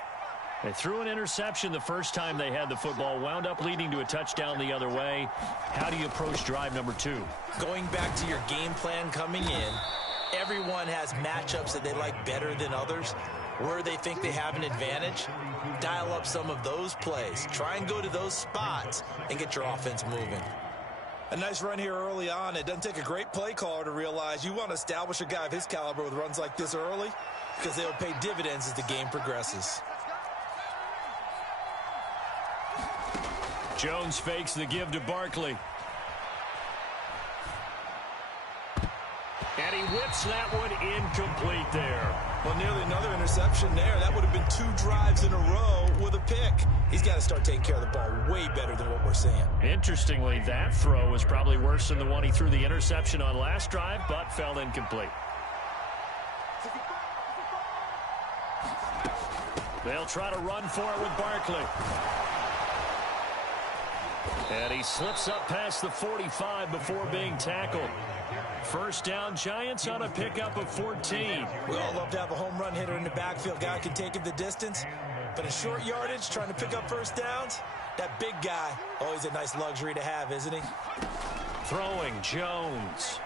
They threw an interception the first time they had the football, wound up leading to a touchdown the other way. How do you approach drive number 2? Going back to your game plan coming in, everyone has matchups that they like better than others. Where they think they have an advantage, dial up some of those plays. Try and go to those spots and get your offense moving. A nice run here early on. It doesn't take a great play caller to realize you want to establish a guy of his caliber with runs like this early, because they'll pay dividends as the game progresses. Jones fakes the give to Barkley. And he whips that one incomplete there. Well, nearly another interception there. That would have been 2 drives in a row with a pick. He's got to start taking care of the ball way better than what we're seeing. Interestingly, that throw was probably worse than the one he threw the interception on last drive, but fell incomplete. They'll try to run for it with Barkley. And he slips up past the 45 before being tackled. First down, Giants on a pickup of 14. We all love to have a home run hitter in the backfield. Guy can take it the distance. But in short yardage, trying to pick up first downs, that big guy, always a nice luxury to have, isn't he? Throwing, Jones.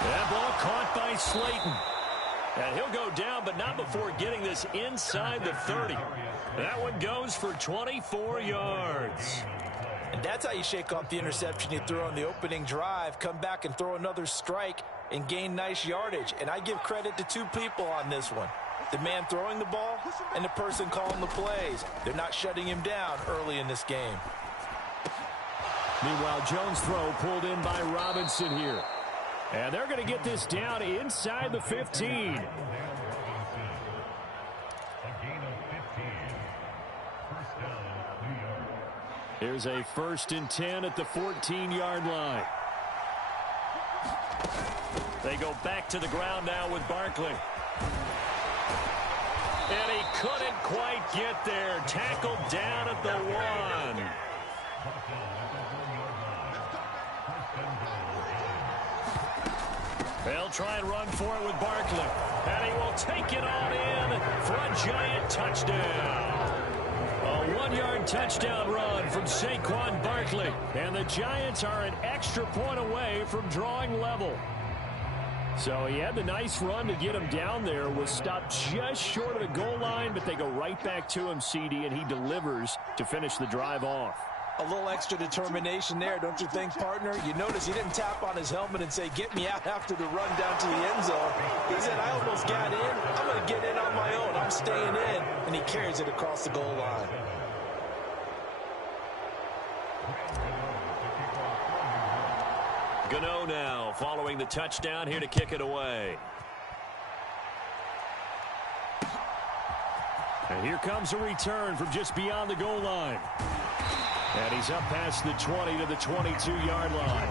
That ball caught by Slayton. And he'll go down, but not before getting this inside the 30. That one goes for 24 yards. And that's how you shake off the interception you threw on the opening drive, come back and throw another strike and gain nice yardage. And I give credit to two people on this one. The man throwing the ball and the person calling the plays. They're not shutting him down early in this game. Meanwhile, Jones' throw pulled in by Robinson here. And they're going to get this down inside the 15. Here's a 1st and 10 at the 14-yard line. They go back to the ground now with Barkley. And he couldn't quite get there. Tackled down at the 1. They'll try and run for it with Barkley. And he will take it on in for a Giant touchdown. A 1-yard touchdown run from Saquon Barkley. And the Giants are an extra point away from drawing level. So he had the nice run to get him down there. Was stopped just short of the goal line, but they go right back to him, CD, and he delivers to finish the drive off. A little extra determination there, don't you think, partner? You notice he didn't tap on his helmet and say, get me out after the run down to the end zone. He said, I almost got in. I'm going to get in on my own. I'm staying in. And he carries it across the goal line. Gano now following the touchdown here to kick it away. And here comes a return from just beyond the goal line. And he's up past the 20 to the 22-yard line.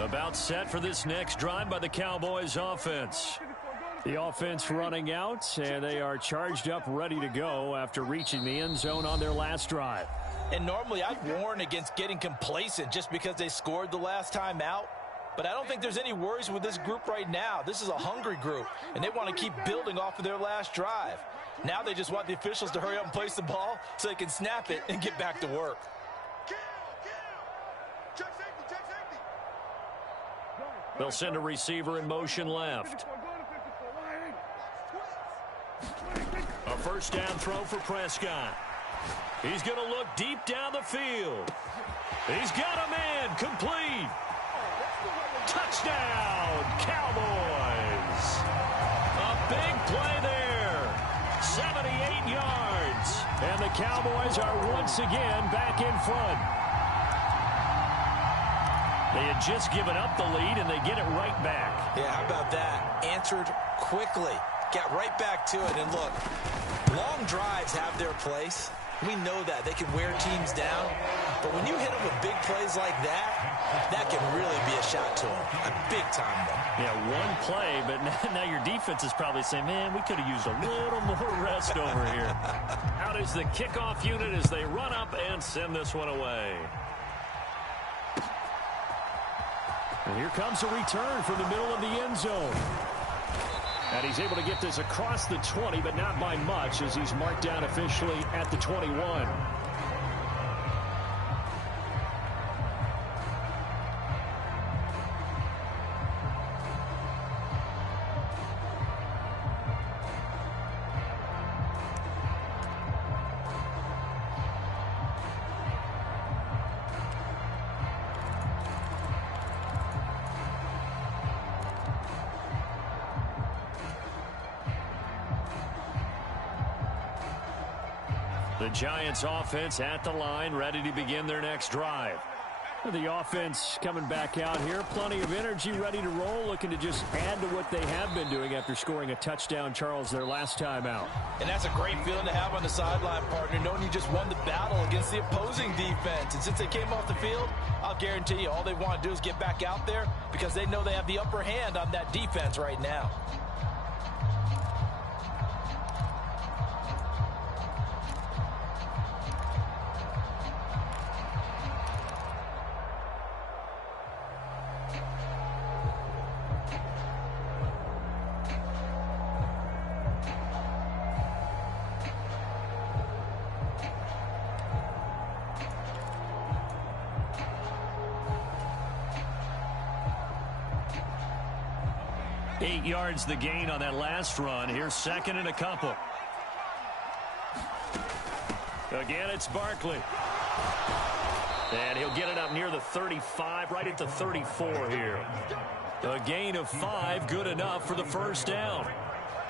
About set for this next drive by the Cowboys offense. The offense running out, and they are charged up, ready to go after reaching the end zone on their last drive. And normally I'd warn against getting complacent just because they scored the last time out. But I don't think there's any worries with this group right now. This is a hungry group, and they want to keep building off of their last drive. Now they just want the officials to hurry up and place the ball so they can snap it and get back to work. They'll send a receiver in motion left. A first down throw for Prescott. He's going to look deep down the field. He's got a man complete. Touchdown, Cowboys. A big play there. 78 yards. And the Cowboys are once again back in front. They had just given up the lead, and they get it right back. Yeah, how about that? Answered quickly. Got right back to it. And look, long drives have their place. We know that. They can wear teams down. But when you hit them with big plays like that, that can really be a shot to them. A big-time one. Yeah, one play, but now your defense is probably saying, man, we could have used a little more rest over here. Out is the kickoff unit as they run up and send this one away. And here comes a return from the middle of the end zone. And he's able to get this across the 20, but not by much, as he's marked down officially at the 21. The Giants offense at the line, ready to begin their next drive. The offense coming back out here. Plenty of energy, ready to roll, looking to just add to what they have been doing after scoring a touchdown, Charles, their last time out. And that's a great feeling to have on the sideline, partner, knowing you just won the battle against the opposing defense. And since they came off the field, I'll guarantee you all they want to do is get back out there because they know they have the upper hand on that defense right now. Eight yards the gain on that last run. Here's second and a couple. Again, it's Barkley. And he'll get it up near the 35, right at the 34 here. A gain of 5, good enough for the first down.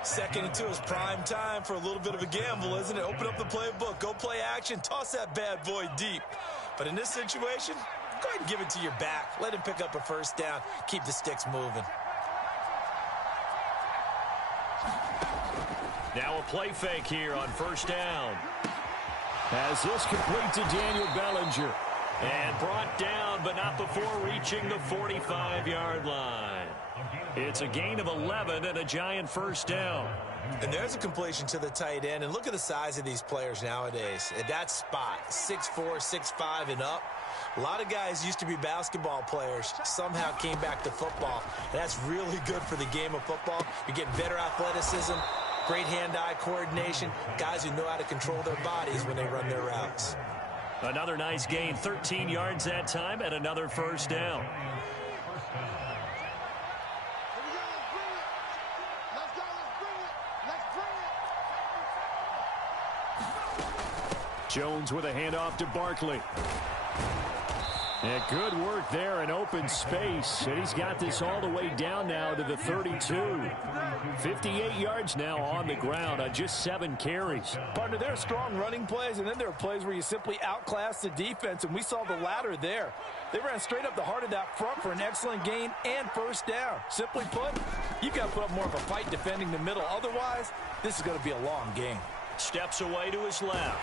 2nd and 2 is prime time for a little bit of a gamble, isn't it? Open up the playbook, go play action, toss that bad boy deep. But in this situation, go ahead and give it to your back. Let him pick up a first down, keep the sticks moving. Now a play fake here on first down. As this complete to Daniel Bellinger. And brought down, but not before reaching the 45-yard line. It's a gain of 11 and a Giant first down. And there's a completion to the tight end. And look at the size of these players nowadays. At that spot, 6'4", 6'5", and up. A lot of guys used to be basketball players, somehow came back to football. And that's really good for the game of football. You're getting better athleticism, great hand-eye coordination, guys who know how to control their bodies when they run their routes. Another nice gain, 13 yards that time, and another first down. Jones with a handoff to Barkley. And good work there in open space. And he's got this all the way down now to the 32. 58 yards now on the ground on just 7 carries. Partner, there are strong running plays, and then there are plays where you simply outclass the defense, and we saw the latter there. They ran straight up the heart of that front for an excellent gain and first down. Simply put, you've got to put up more of a fight defending the middle. Otherwise, this is going to be a long game. Steps away to his left.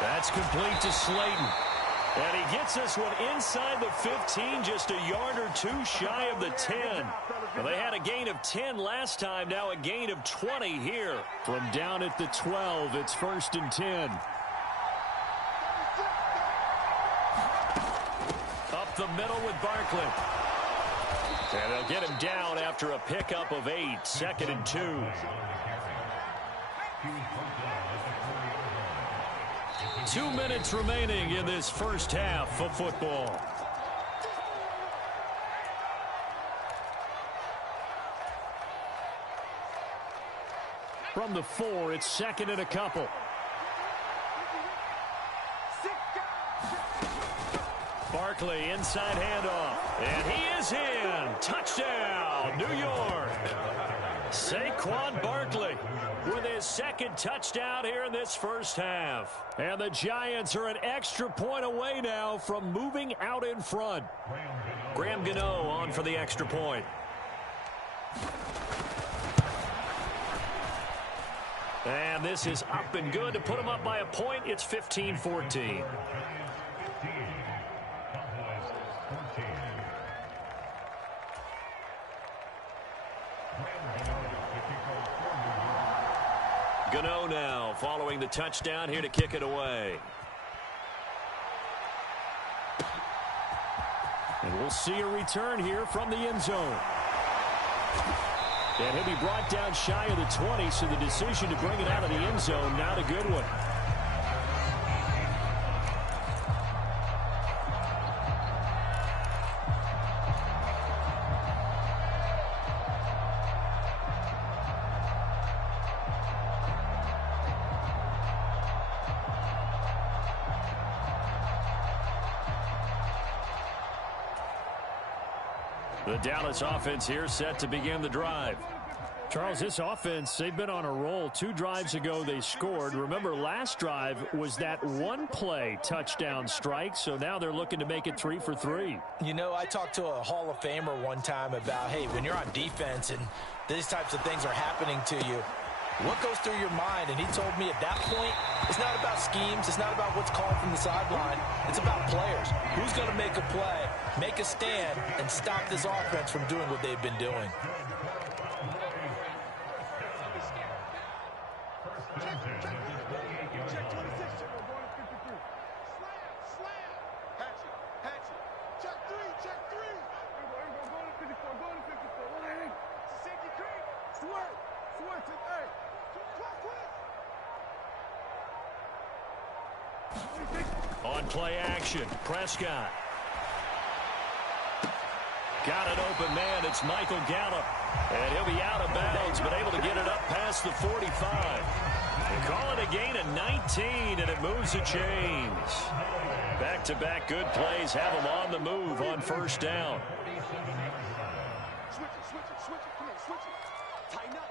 That's complete to Slayton. And he gets this one inside the 15, just a yard or two shy of the 10. Well, they had a gain of 10 last time, now a gain of 20 here. From down at the 12, it's 1st and 10. Up the middle with Barkley. And they'll get him down after a pickup of 8, 2nd and 2. Two minutes remaining in this first half of football. From the 4, it's 2nd and a couple. Barkley, inside handoff. And he is in. Touchdown, New York. Saquon Barkley with his 2nd touchdown here in this first half. And the Giants are an extra point away now from moving out in front. Graham Gano on for the extra point. And this is up and good to put them up by a point. It's 15-14. Gano now following the touchdown here to kick it away. And we'll see a return here from the end zone. And he'll be brought down shy of the 20, so the decision to bring it out of the end zone, not a good one. The Dallas offense here set to begin the drive. Charles, this offense, they've been on a roll. 2 drives ago, they scored. Remember, last drive was that one-play touchdown strike, so now they're looking to make it 3 for 3. You know, I talked to a Hall of Famer one time about, hey, when you're on defense and these types of things are happening to you, what goes through your mind? And he told me at that point, it's not about schemes. It's not about what's called from the sideline. It's about players. Who's going to make a play, make a stand, and stop this offense from doing what they've been doing? On play action, Prescott. Got an open man. It's Michael Gallup. And he'll be out of bounds, but able to get it up past the 45. They call it a gain of 19, and it moves the chains. Back-to-back good plays have them on the move on first down. Switch it. Come on, switch it. Tighten up.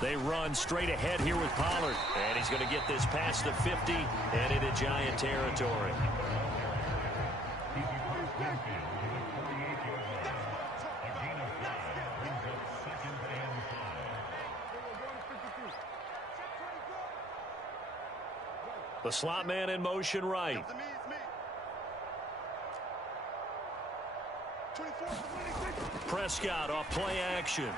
They run straight ahead here with Pollard. And he's going to get this past the 50 and into Giant territory. The slot man in motion right. Prescott off play action.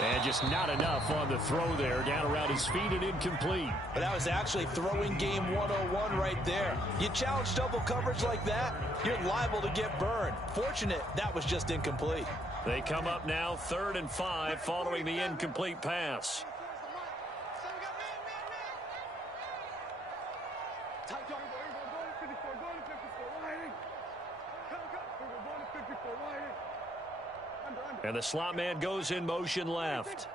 And just not enough on the throw there. Down around his feet and incomplete. But that was actually throwing game 101 right there. You challenge double coverage like that, you're liable to get burned. Fortunate that was just incomplete. They come up now 3rd and 5 following the incomplete pass. And the slot man goes in motion left.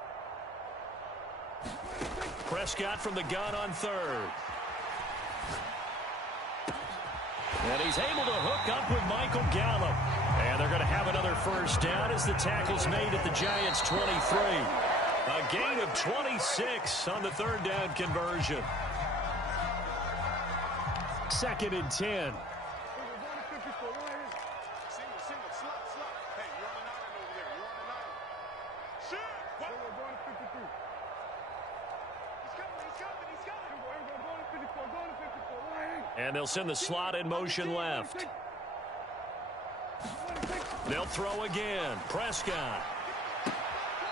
Prescott from the gun on 3rd. And he's able to hook up with Michael Gallup. And they're going to have another first down as the tackle's made at the Giants' 23. A gain of 26 on the 3rd down conversion. 2nd and 10. And they'll send the slot in motion left. They'll throw again. Prescott.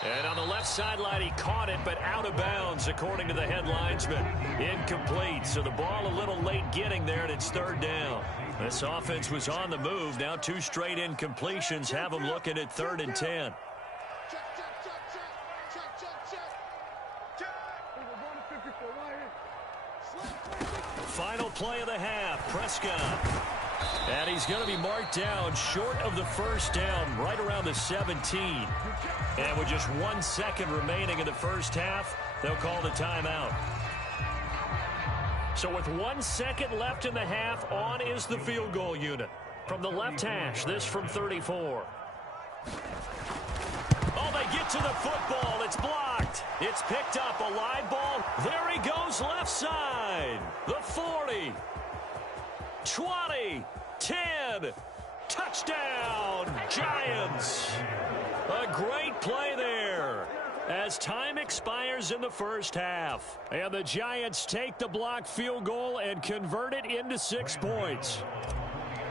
And on the left sideline, he caught it, but out of bounds, according to the head linesman. Incomplete. So the ball a little late getting there, and it's 3rd down. This offense was on the move. Now 2 straight incompletions have them looking at 3rd and 10. Final play of the half, Prescott. And he's going to be marked down short of the first down, right around the 17. And with just 1 second remaining in the first half, they'll call the timeout. So with 1 second left in the half, on is the field goal unit. From the left hash, this from 34. Oh, they get to the football. It's blocked. It's picked up. A live ball. There he goes left side. The 40. 20. 10. Touchdown, Giants. A great play there as time expires in the first half. And the Giants take the blocked field goal and convert it into 6 points.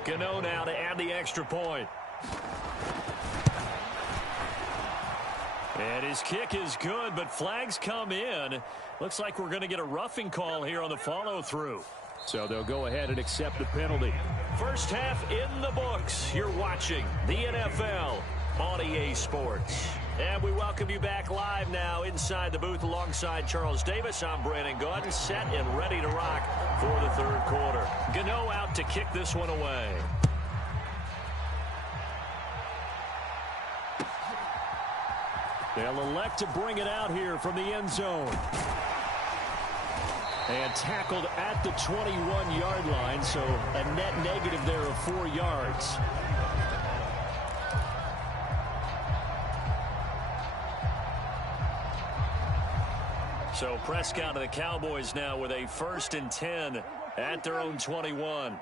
Gano now to add the extra point. And his kick is good, but flags come in. Looks like we're going to get a roughing call here on the follow-through. So they'll go ahead and accept the penalty. First half in the books. You're watching the NFL on EA Sports. And we welcome you back live now inside the booth alongside Charles Davis. I'm Brandon Gaudin, set and ready to rock for the 3rd quarter. Gano out to kick this one away. They'll elect to bring it out here from the end zone. And tackled at the 21-yard line, so a net negative there of 4 yards. So Prescott and the Cowboys now with a 1st and 10 at their own 21.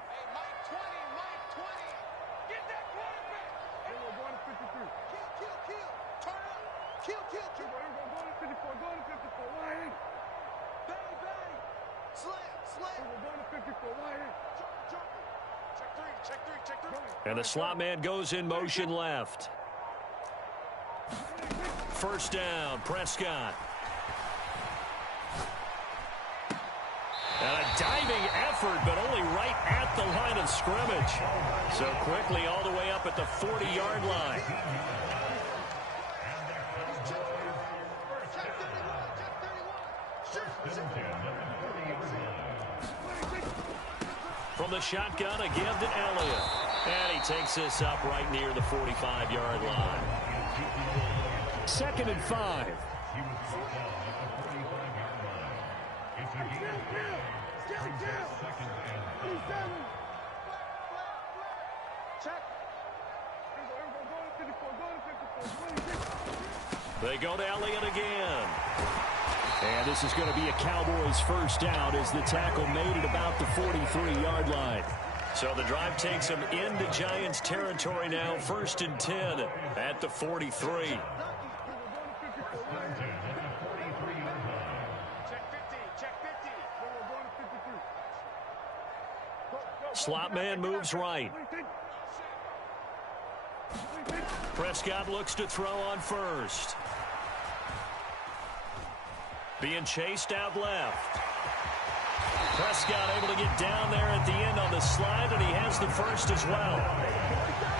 And the slot man goes in motion left. 1st down, Prescott. And a diving effort, but only right at the line of scrimmage. So quickly all the way up at the 40-yard line. From the shotgun, a give to Elliott. And he takes this up right near the 45-yard line. 2nd and 5. They go to Elliott again. And this is going to be a Cowboys 1st down as the tackle made it about the 43-yard line. So the drive takes them into Giants territory now. 1st and 10 at the 43. Slot man moves right. Prescott looks to throw on 1st. Being chased out left. Prescott able to get down there at the end on the slide, and he has the 1st as well.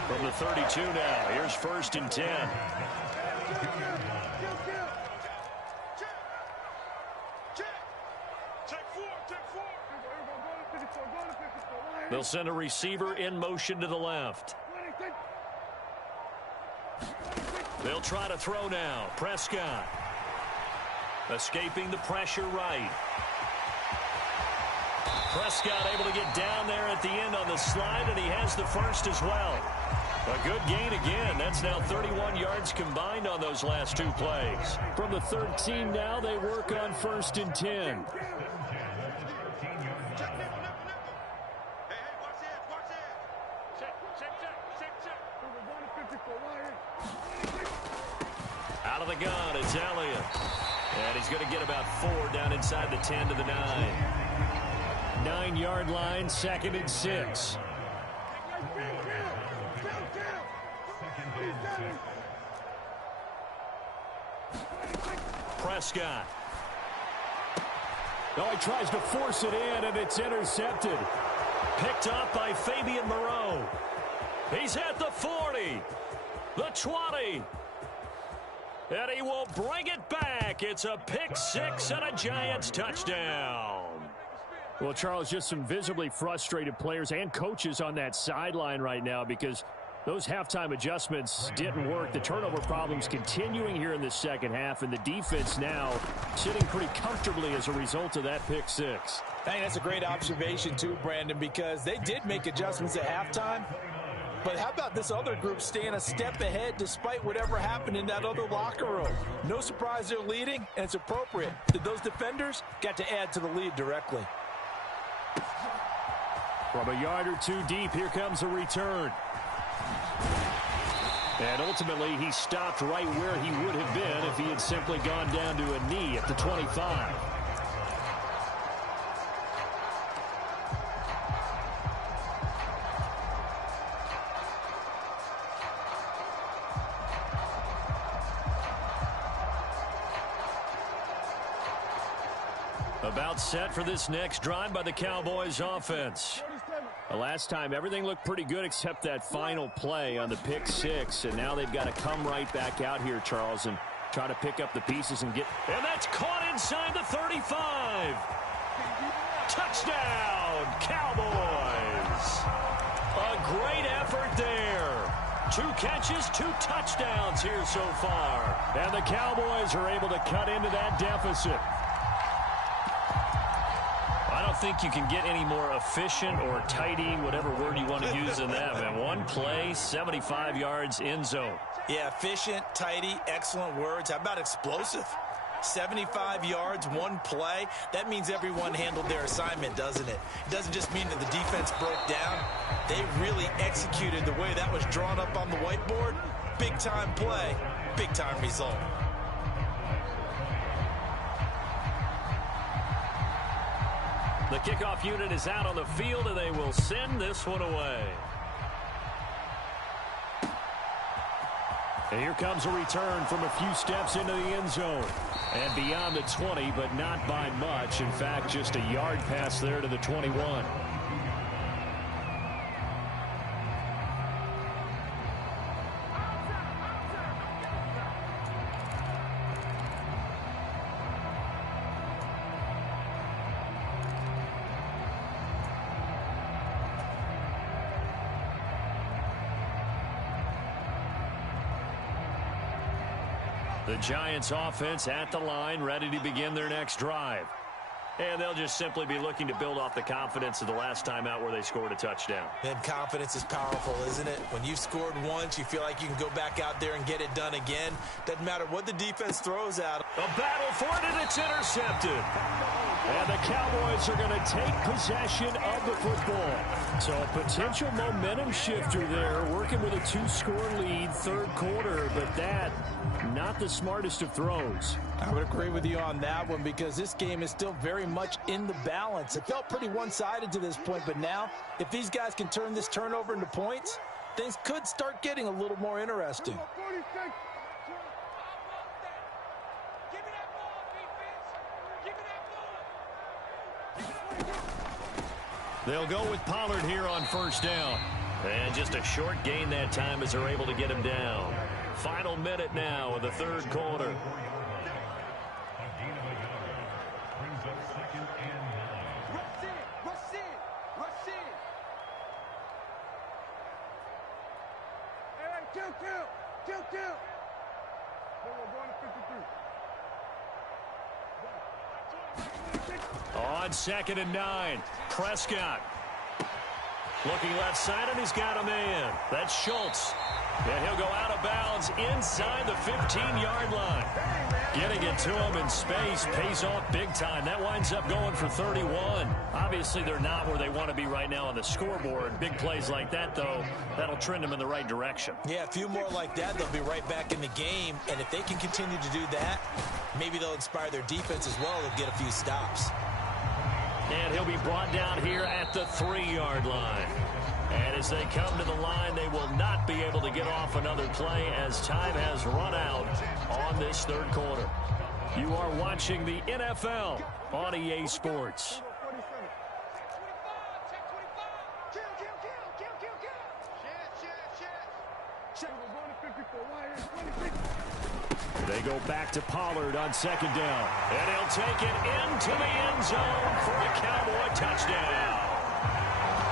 From the 32 now, here's 1st and 10. They'll send a receiver in motion to the left. They'll try to throw now. Prescott escaping the pressure right. Prescott able to get down there at the end on the slide, and he has the 1st as well. A good gain again. That's now 31 yards combined on those last 2 plays. From the 13 now, they work on 1st and 10. Out of the gun, it's Elliott. And he's going to get about 4 down inside the 10 to the 9. 9-yard line, 2nd and 6. Prescott. Oh, he tries to force it in, and it's intercepted. Picked up by Fabian Moreau. He's at the 40, the 20. And he will bring it back. It's a pick 6 and a Giants touchdown. Well, Charles, just some visibly frustrated players and coaches on that sideline right now because those halftime adjustments didn't work. The turnover problems continuing here in the 2nd half, and the defense now sitting pretty comfortably as a result of that pick 6. I think that's a great observation too, Brandon, because they did make adjustments at halftime. But how about this other group staying a step ahead despite whatever happened in that other locker room? No surprise they're leading, and it's appropriate that those defenders got to add to the lead directly. From a yard or 2 deep, here comes a return. And ultimately, he stopped right where he would have been if he had simply gone down to a knee at the 25. About set for this next drive by the Cowboys offense. The last time, everything looked pretty good except that final play on the pick 6. And now they've got to come right back out here, Charles, and try to pick up the pieces and get... And that's caught inside the 35. Touchdown, Cowboys. A great effort there. 2 catches, 2 touchdowns here so far. And the Cowboys are able to cut into that deficit. think you can get any more efficient or tidy, whatever word you want to use in that, man. One play, 75 yards, end zone. Yeah, efficient, tidy, excellent words. How about explosive? 75 yards, one play. That means everyone handled their assignment, doesn't it? It doesn't just mean that the defense broke down. They really executed the way that was drawn up on the whiteboard. Big-time play, big-time result. The kickoff unit is out on the field, and they will send this one away. And here comes a return from a few steps into the end zone. And beyond the 20, but not by much. In fact, just a yard pass there to the 21. The Giants offense at the line, ready to begin their next drive. And they'll just simply be looking to build off the confidence of the last time out where they scored a touchdown. And confidence is powerful, isn't it? When you've scored once, you feel like you can go back out there and get it done again. Doesn't matter what the defense throws out. A battle for it, and it's intercepted. And the Cowboys are going to take possession of the football. So a potential momentum shifter there, working with a 2-score lead, third quarter, but that, not the smartest of throws. I would agree with you on that one because this game is still very much in the balance. It felt pretty one-sided to this point, but now, if these guys can turn this turnover into points, things could start getting a little more interesting. They'll go with Pollard here on first down. And just a short gain that time as they're able to get him down. Final minute now of the third quarter. On 2nd and 9, Prescott. Looking left side, and he's got a man. That's Schultz. And he'll go out of bounds inside the 15-yard line. Getting it to him in space pays off big time. That winds up going for 31. Obviously, they're not where they want to be right now on the scoreboard. Big plays like that, though, that'll trend them in the right direction. Yeah, a few more like that, they'll be right back in the game. And if they can continue to do that, maybe they'll inspire their defense as well to get a few stops. And he'll be brought down here at the 3-yard line. And as they come to the line, they will not be able to get off another play as time has run out on this third quarter. You are watching the NFL on EA Sports. They go back to Pollard on 2nd down. And he'll take it into the end zone for a Cowboy touchdown.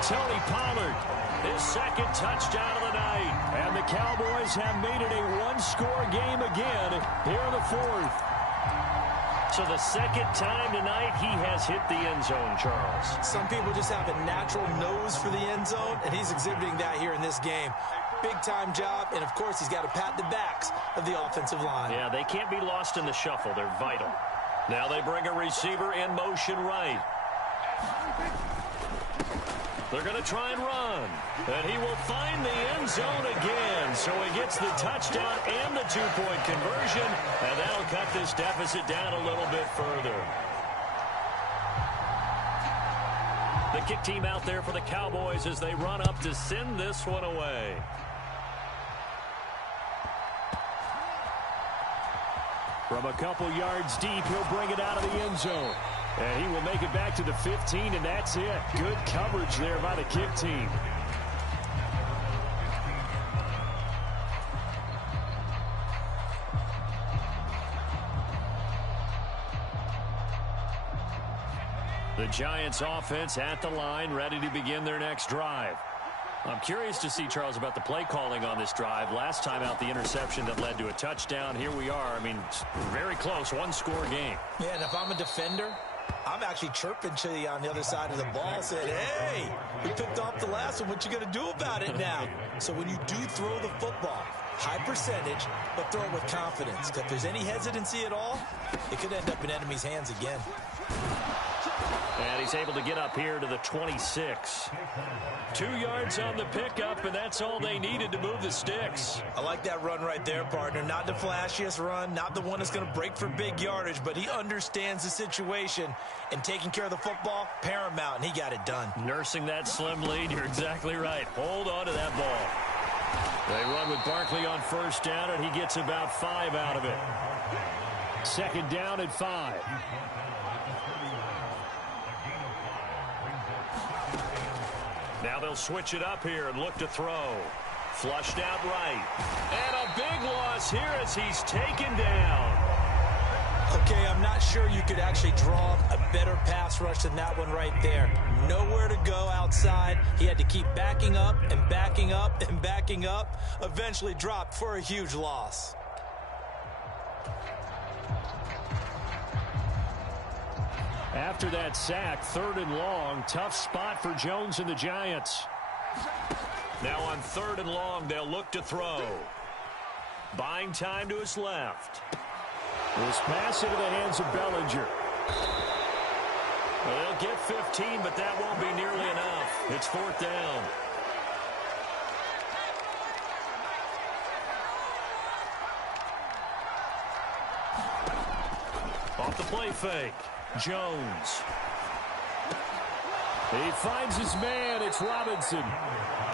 Tony Pollard, his 2nd touchdown of the night. And the Cowboys have made it a 1-score game again here in the 4th. So the 2nd time tonight he has hit the end zone, Charles. Some people just have a natural nose for the end zone, and he's exhibiting that here in this game. Big-time job, and of course he's got to pat the backs of the offensive line. Yeah, they can't be lost in the shuffle. They're vital. Now they bring a receiver in motion right. They're going to try and run. And he will find the end zone again. So he gets the touchdown and the 2-point conversion. And that'll cut this deficit down a little bit further. The kick team out there for the Cowboys as they run up to send this one away. From a couple yards deep, he'll bring it out of the end zone. And he will make it back to the 15, and that's it. Good coverage there by the kick team. The Giants offense at the line, ready to begin their next drive. I'm curious to see, Charles, about the play calling on this drive. Last time out, the interception that led to a touchdown. Here we are. I mean, very close, 1-score game. Yeah, and if I'm a defender, I'm actually chirping to you on the other side of the ball, saying, hey, we picked off the last one. What you going to do about it now? So when you do throw the football, high percentage, but throw it with confidence. Because if there's any hesitancy at all, it could end up in enemy's hands again. And he's able to get up here to the 26. 2 yards on the pickup, and that's all they needed to move the sticks. I like that run right there, partner. Not the flashiest run, not the one that's going to break for big yardage, but he understands the situation, and taking care of the football, paramount, and he got it done. Nursing that slim lead, you're exactly right. Hold on to that ball. They run with Barkley on first down, and he gets about 5 out of it. 2nd down and 5. Now they'll switch it up here and look to throw. Flushed out right. And a big loss here as he's taken down. Okay, I'm not sure you could actually draw a better pass rush than that one right there. Nowhere to go outside. He had to keep backing up and backing up and backing up. Eventually dropped for a huge loss. After that sack, 3rd and long, tough spot for Jones and the Giants. Now on 3rd and long, they'll look to throw. Buying time to his left. This pass into the hands of Bellinger. Well, they'll get 15, but that won't be nearly enough. It's 4th down. Off the play fake. Jones. He finds his man. It's Robinson.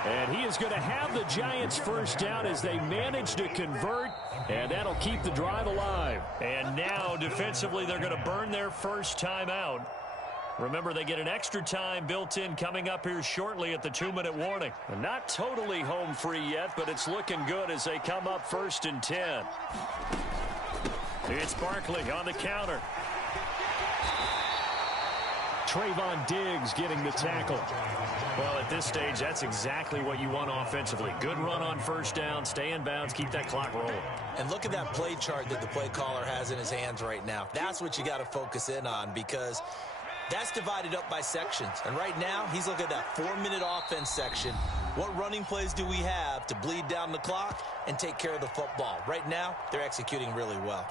And he is going to have the Giants first down as they manage to convert. And that'll keep the drive alive. And now, defensively, they're going to burn their first time out. Remember, they get an extra time built in coming up here shortly at the 2-minute warning. And not totally home free yet, but it's looking good as they come up 1st and 10. It's Barkley on the counter. Trayvon Diggs getting the tackle. Well, at this stage, that's exactly what you want offensively. Good run on first down, stay in bounds, keep that clock rolling. And look at that play chart that the play caller has in his hands right now. That's what you got to focus in on, because that's divided up by sections. And right now, he's looking at that 4-minute offense section. What running plays do we have to bleed down the clock and take care of the football? Right now, they're executing really well.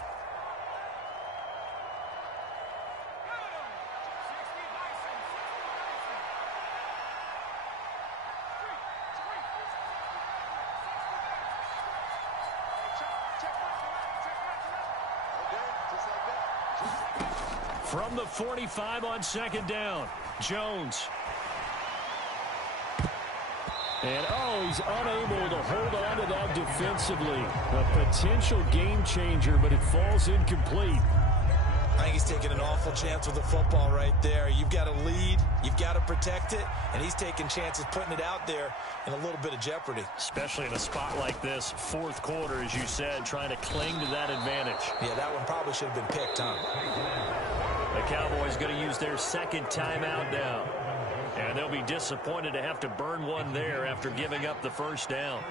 From the 45 on 2nd down, Jones. And, he's unable to hold on to that defensively. A potential game changer, but it falls incomplete. I think he's taking an awful chance with the football right there. You've got to lead, you've got to protect it, and he's taking chances putting it out there in a little bit of jeopardy. Especially in a spot like this, 4th quarter, as you said, trying to cling to that advantage. Yeah, that one probably should have been picked, huh? The Cowboys going to use their 2nd timeout now. And they'll be disappointed to have to burn one there after giving up the first down.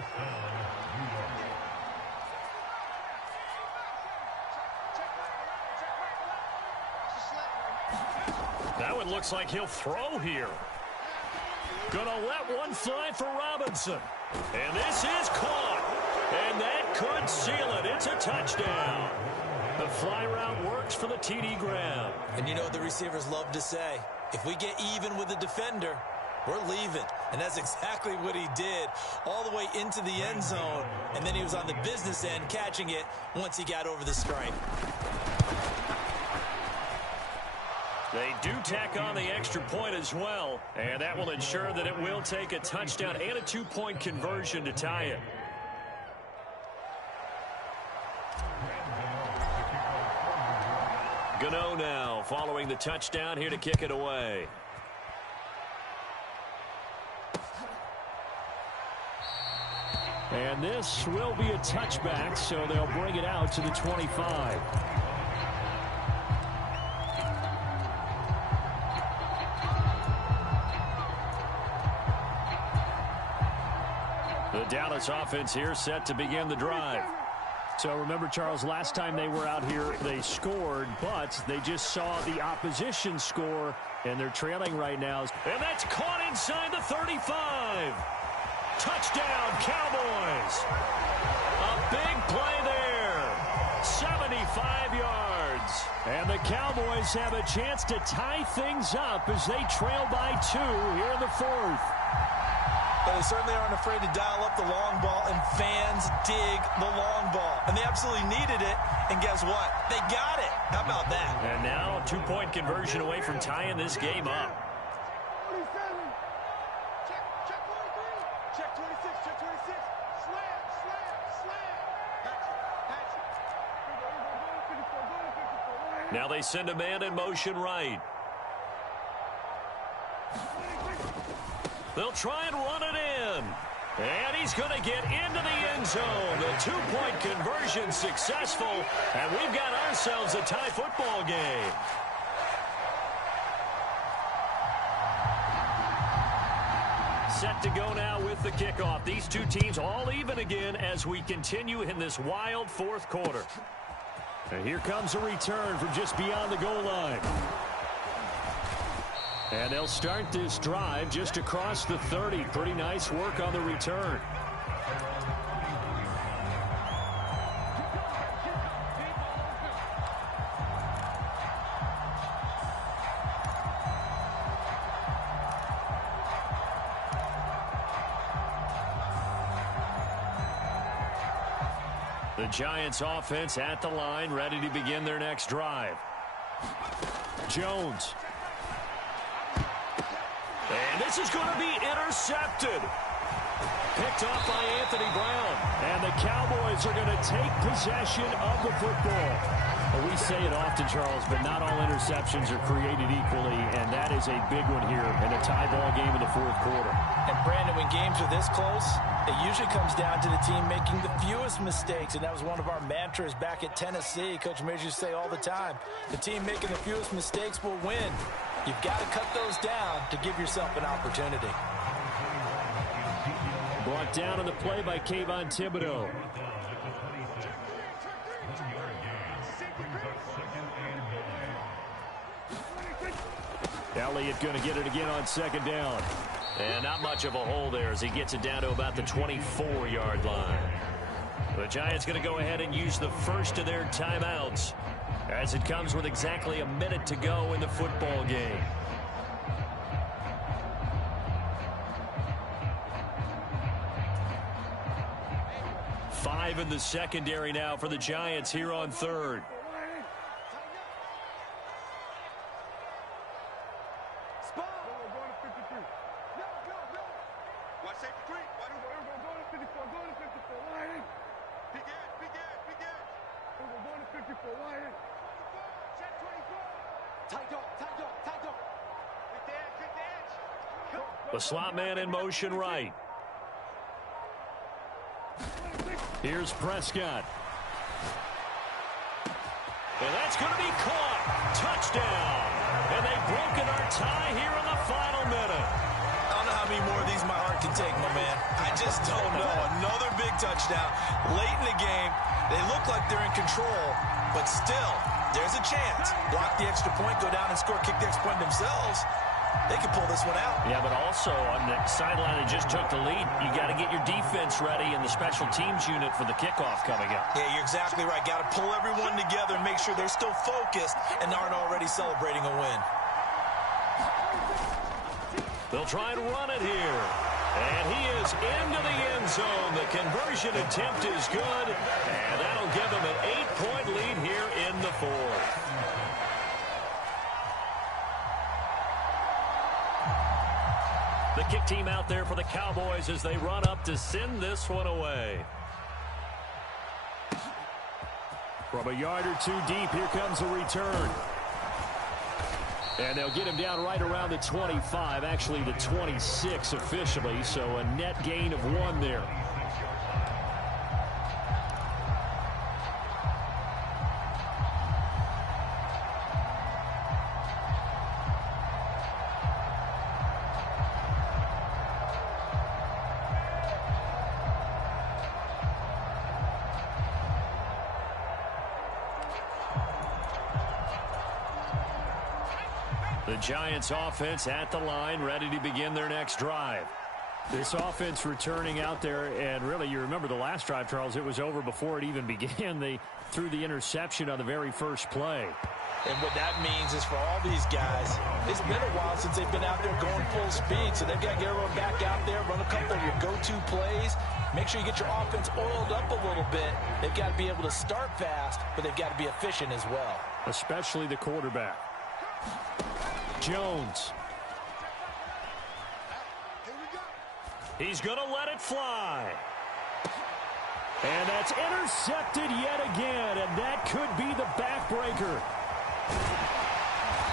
That one looks like he'll throw here. Gonna let one fly for Robinson. And this is caught. And that could seal it. It's a touchdown. The fly route works for the TD grab. And you know what the receivers love to say? If we get even with the defender, we're leaving. And that's exactly what he did, all the way into the end zone. And then he was on the business end catching it once he got over the stripe. They do tack on the extra point as well. And that will ensure that it will take a touchdown and a 2-point conversion to tie it. Gano now following the touchdown here to kick it away. And this will be a touchback, so they'll bring it out to the 25. The Dallas offense here set to begin the drive. So remember, Charles, last time they were out here, they scored, but they just saw the opposition score, and they're trailing right now. And that's caught inside the 35. Touchdown, Cowboys. A big play there. 75 yards. And the Cowboys have a chance to tie things up as they trail by 2 here in the 4th. But they certainly aren't afraid to dial up the long ball, and fans dig the long ball. And they absolutely needed it, and guess what? They got it. How about that? And now a 2-point conversion away from tying this game up. Check 26, check 26. Slam, slam, slam. Patch it. Now they send a man in motion right. They'll try and run it in. And he's going to get into the end zone. The 2-point conversion successful. And we've got ourselves a tie football game. Set to go now with the kickoff. These two teams all even again as we continue in this wild 4th quarter. And here comes a return from just beyond the goal line. And they'll start this drive just across the 30. Pretty nice work on the return. The Giants offense at the line, ready to begin their next drive. Jones. And this is going to be intercepted. Picked off by Anthony Brown. And the Cowboys are going to take possession of the football. Well, we say it often, Charles, but not all interceptions are created equally, and that is a big one here in a tie ball game in the 4th quarter. And, Brandon, when games are this close, it usually comes down to the team making the fewest mistakes, and that was one of our mantras back at Tennessee. Coach Mears used to say all the time, the team making the fewest mistakes will win. You've got to cut those down to give yourself an opportunity. Brought down on the play by Kayvon Thibodeau. Elliott going to get it again on 2nd down. And not much of a hole there as he gets it down to about the 24-yard line. The Giants going to go ahead and use the first of their timeouts as it comes with exactly a minute to go in the football game. Five in the secondary now for the Giants here on 3rd. The slot man in motion right. Here's Prescott. And that's going to be caught. Touchdown. And they've broken our tie here in the final minute. I don't know how many more of these my heart can take, my man. I just don't know. Another big touchdown. Late in the game, they look like they're in control, but still, there's a chance. Block the extra point, go down and score, kick the extra point themselves. They can pull this one out. Yeah, but also on the sideline that just took the lead, you got to get your defense ready and the special teams unit for the kickoff coming up. Yeah, you're exactly right. Got to pull everyone together and make sure they're still focused and aren't already celebrating a win. They'll try and run it here. And he is into the end zone. The conversion attempt is good, and that'll give them an 8-point lead here in the 4th. The kick team out there for the Cowboys as they run up to send this one away. From a yard or 2 deep, here comes a return. And they'll get him down right around the 25, actually the 26 officially, so a net gain of 1 there. The Giants offense at the line, ready to begin their next drive. This offense returning out there, and really, you remember the last drive, Charles, it was over before it even began. They threw the interception on the very first play. And what that means is for all these guys, it's been a while since they've been out there going full speed, so they've got to get everyone back out there, run a couple of your go-to plays, make sure you get your offense oiled up a little bit. They've got to be able to start fast, but they've got to be efficient as well. Especially the quarterback. Jones. He's going to let it fly. And that's intercepted yet again, and that could be the backbreaker.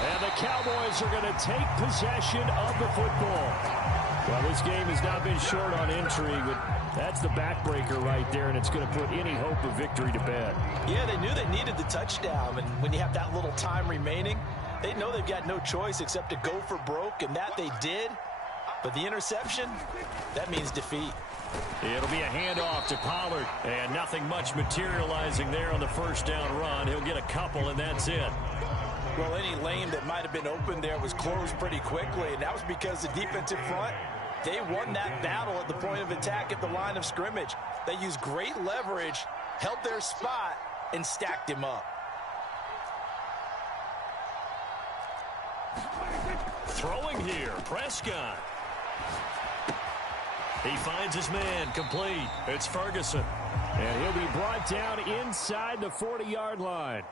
And the Cowboys are going to take possession of the football. Well, this game has not been short on intrigue, but that's the backbreaker right there, and it's going to put any hope of victory to bed. Yeah, they knew they needed the touchdown, and when you have that little time remaining, they know they've got no choice except to go for broke, and that they did. But the interception, that means defeat. It'll be a handoff to Pollard, and nothing much materializing there on the first down run. He'll get a couple, and that's it. Well, any lane that might have been open there was closed pretty quickly, and that was because the defensive front, they won that battle at the point of attack at the line of scrimmage. They used great leverage, held their spot, and stacked him up. Throwing here, Prescott. He finds his man, complete. It's Ferguson. And he'll be brought down inside the 40-yard line.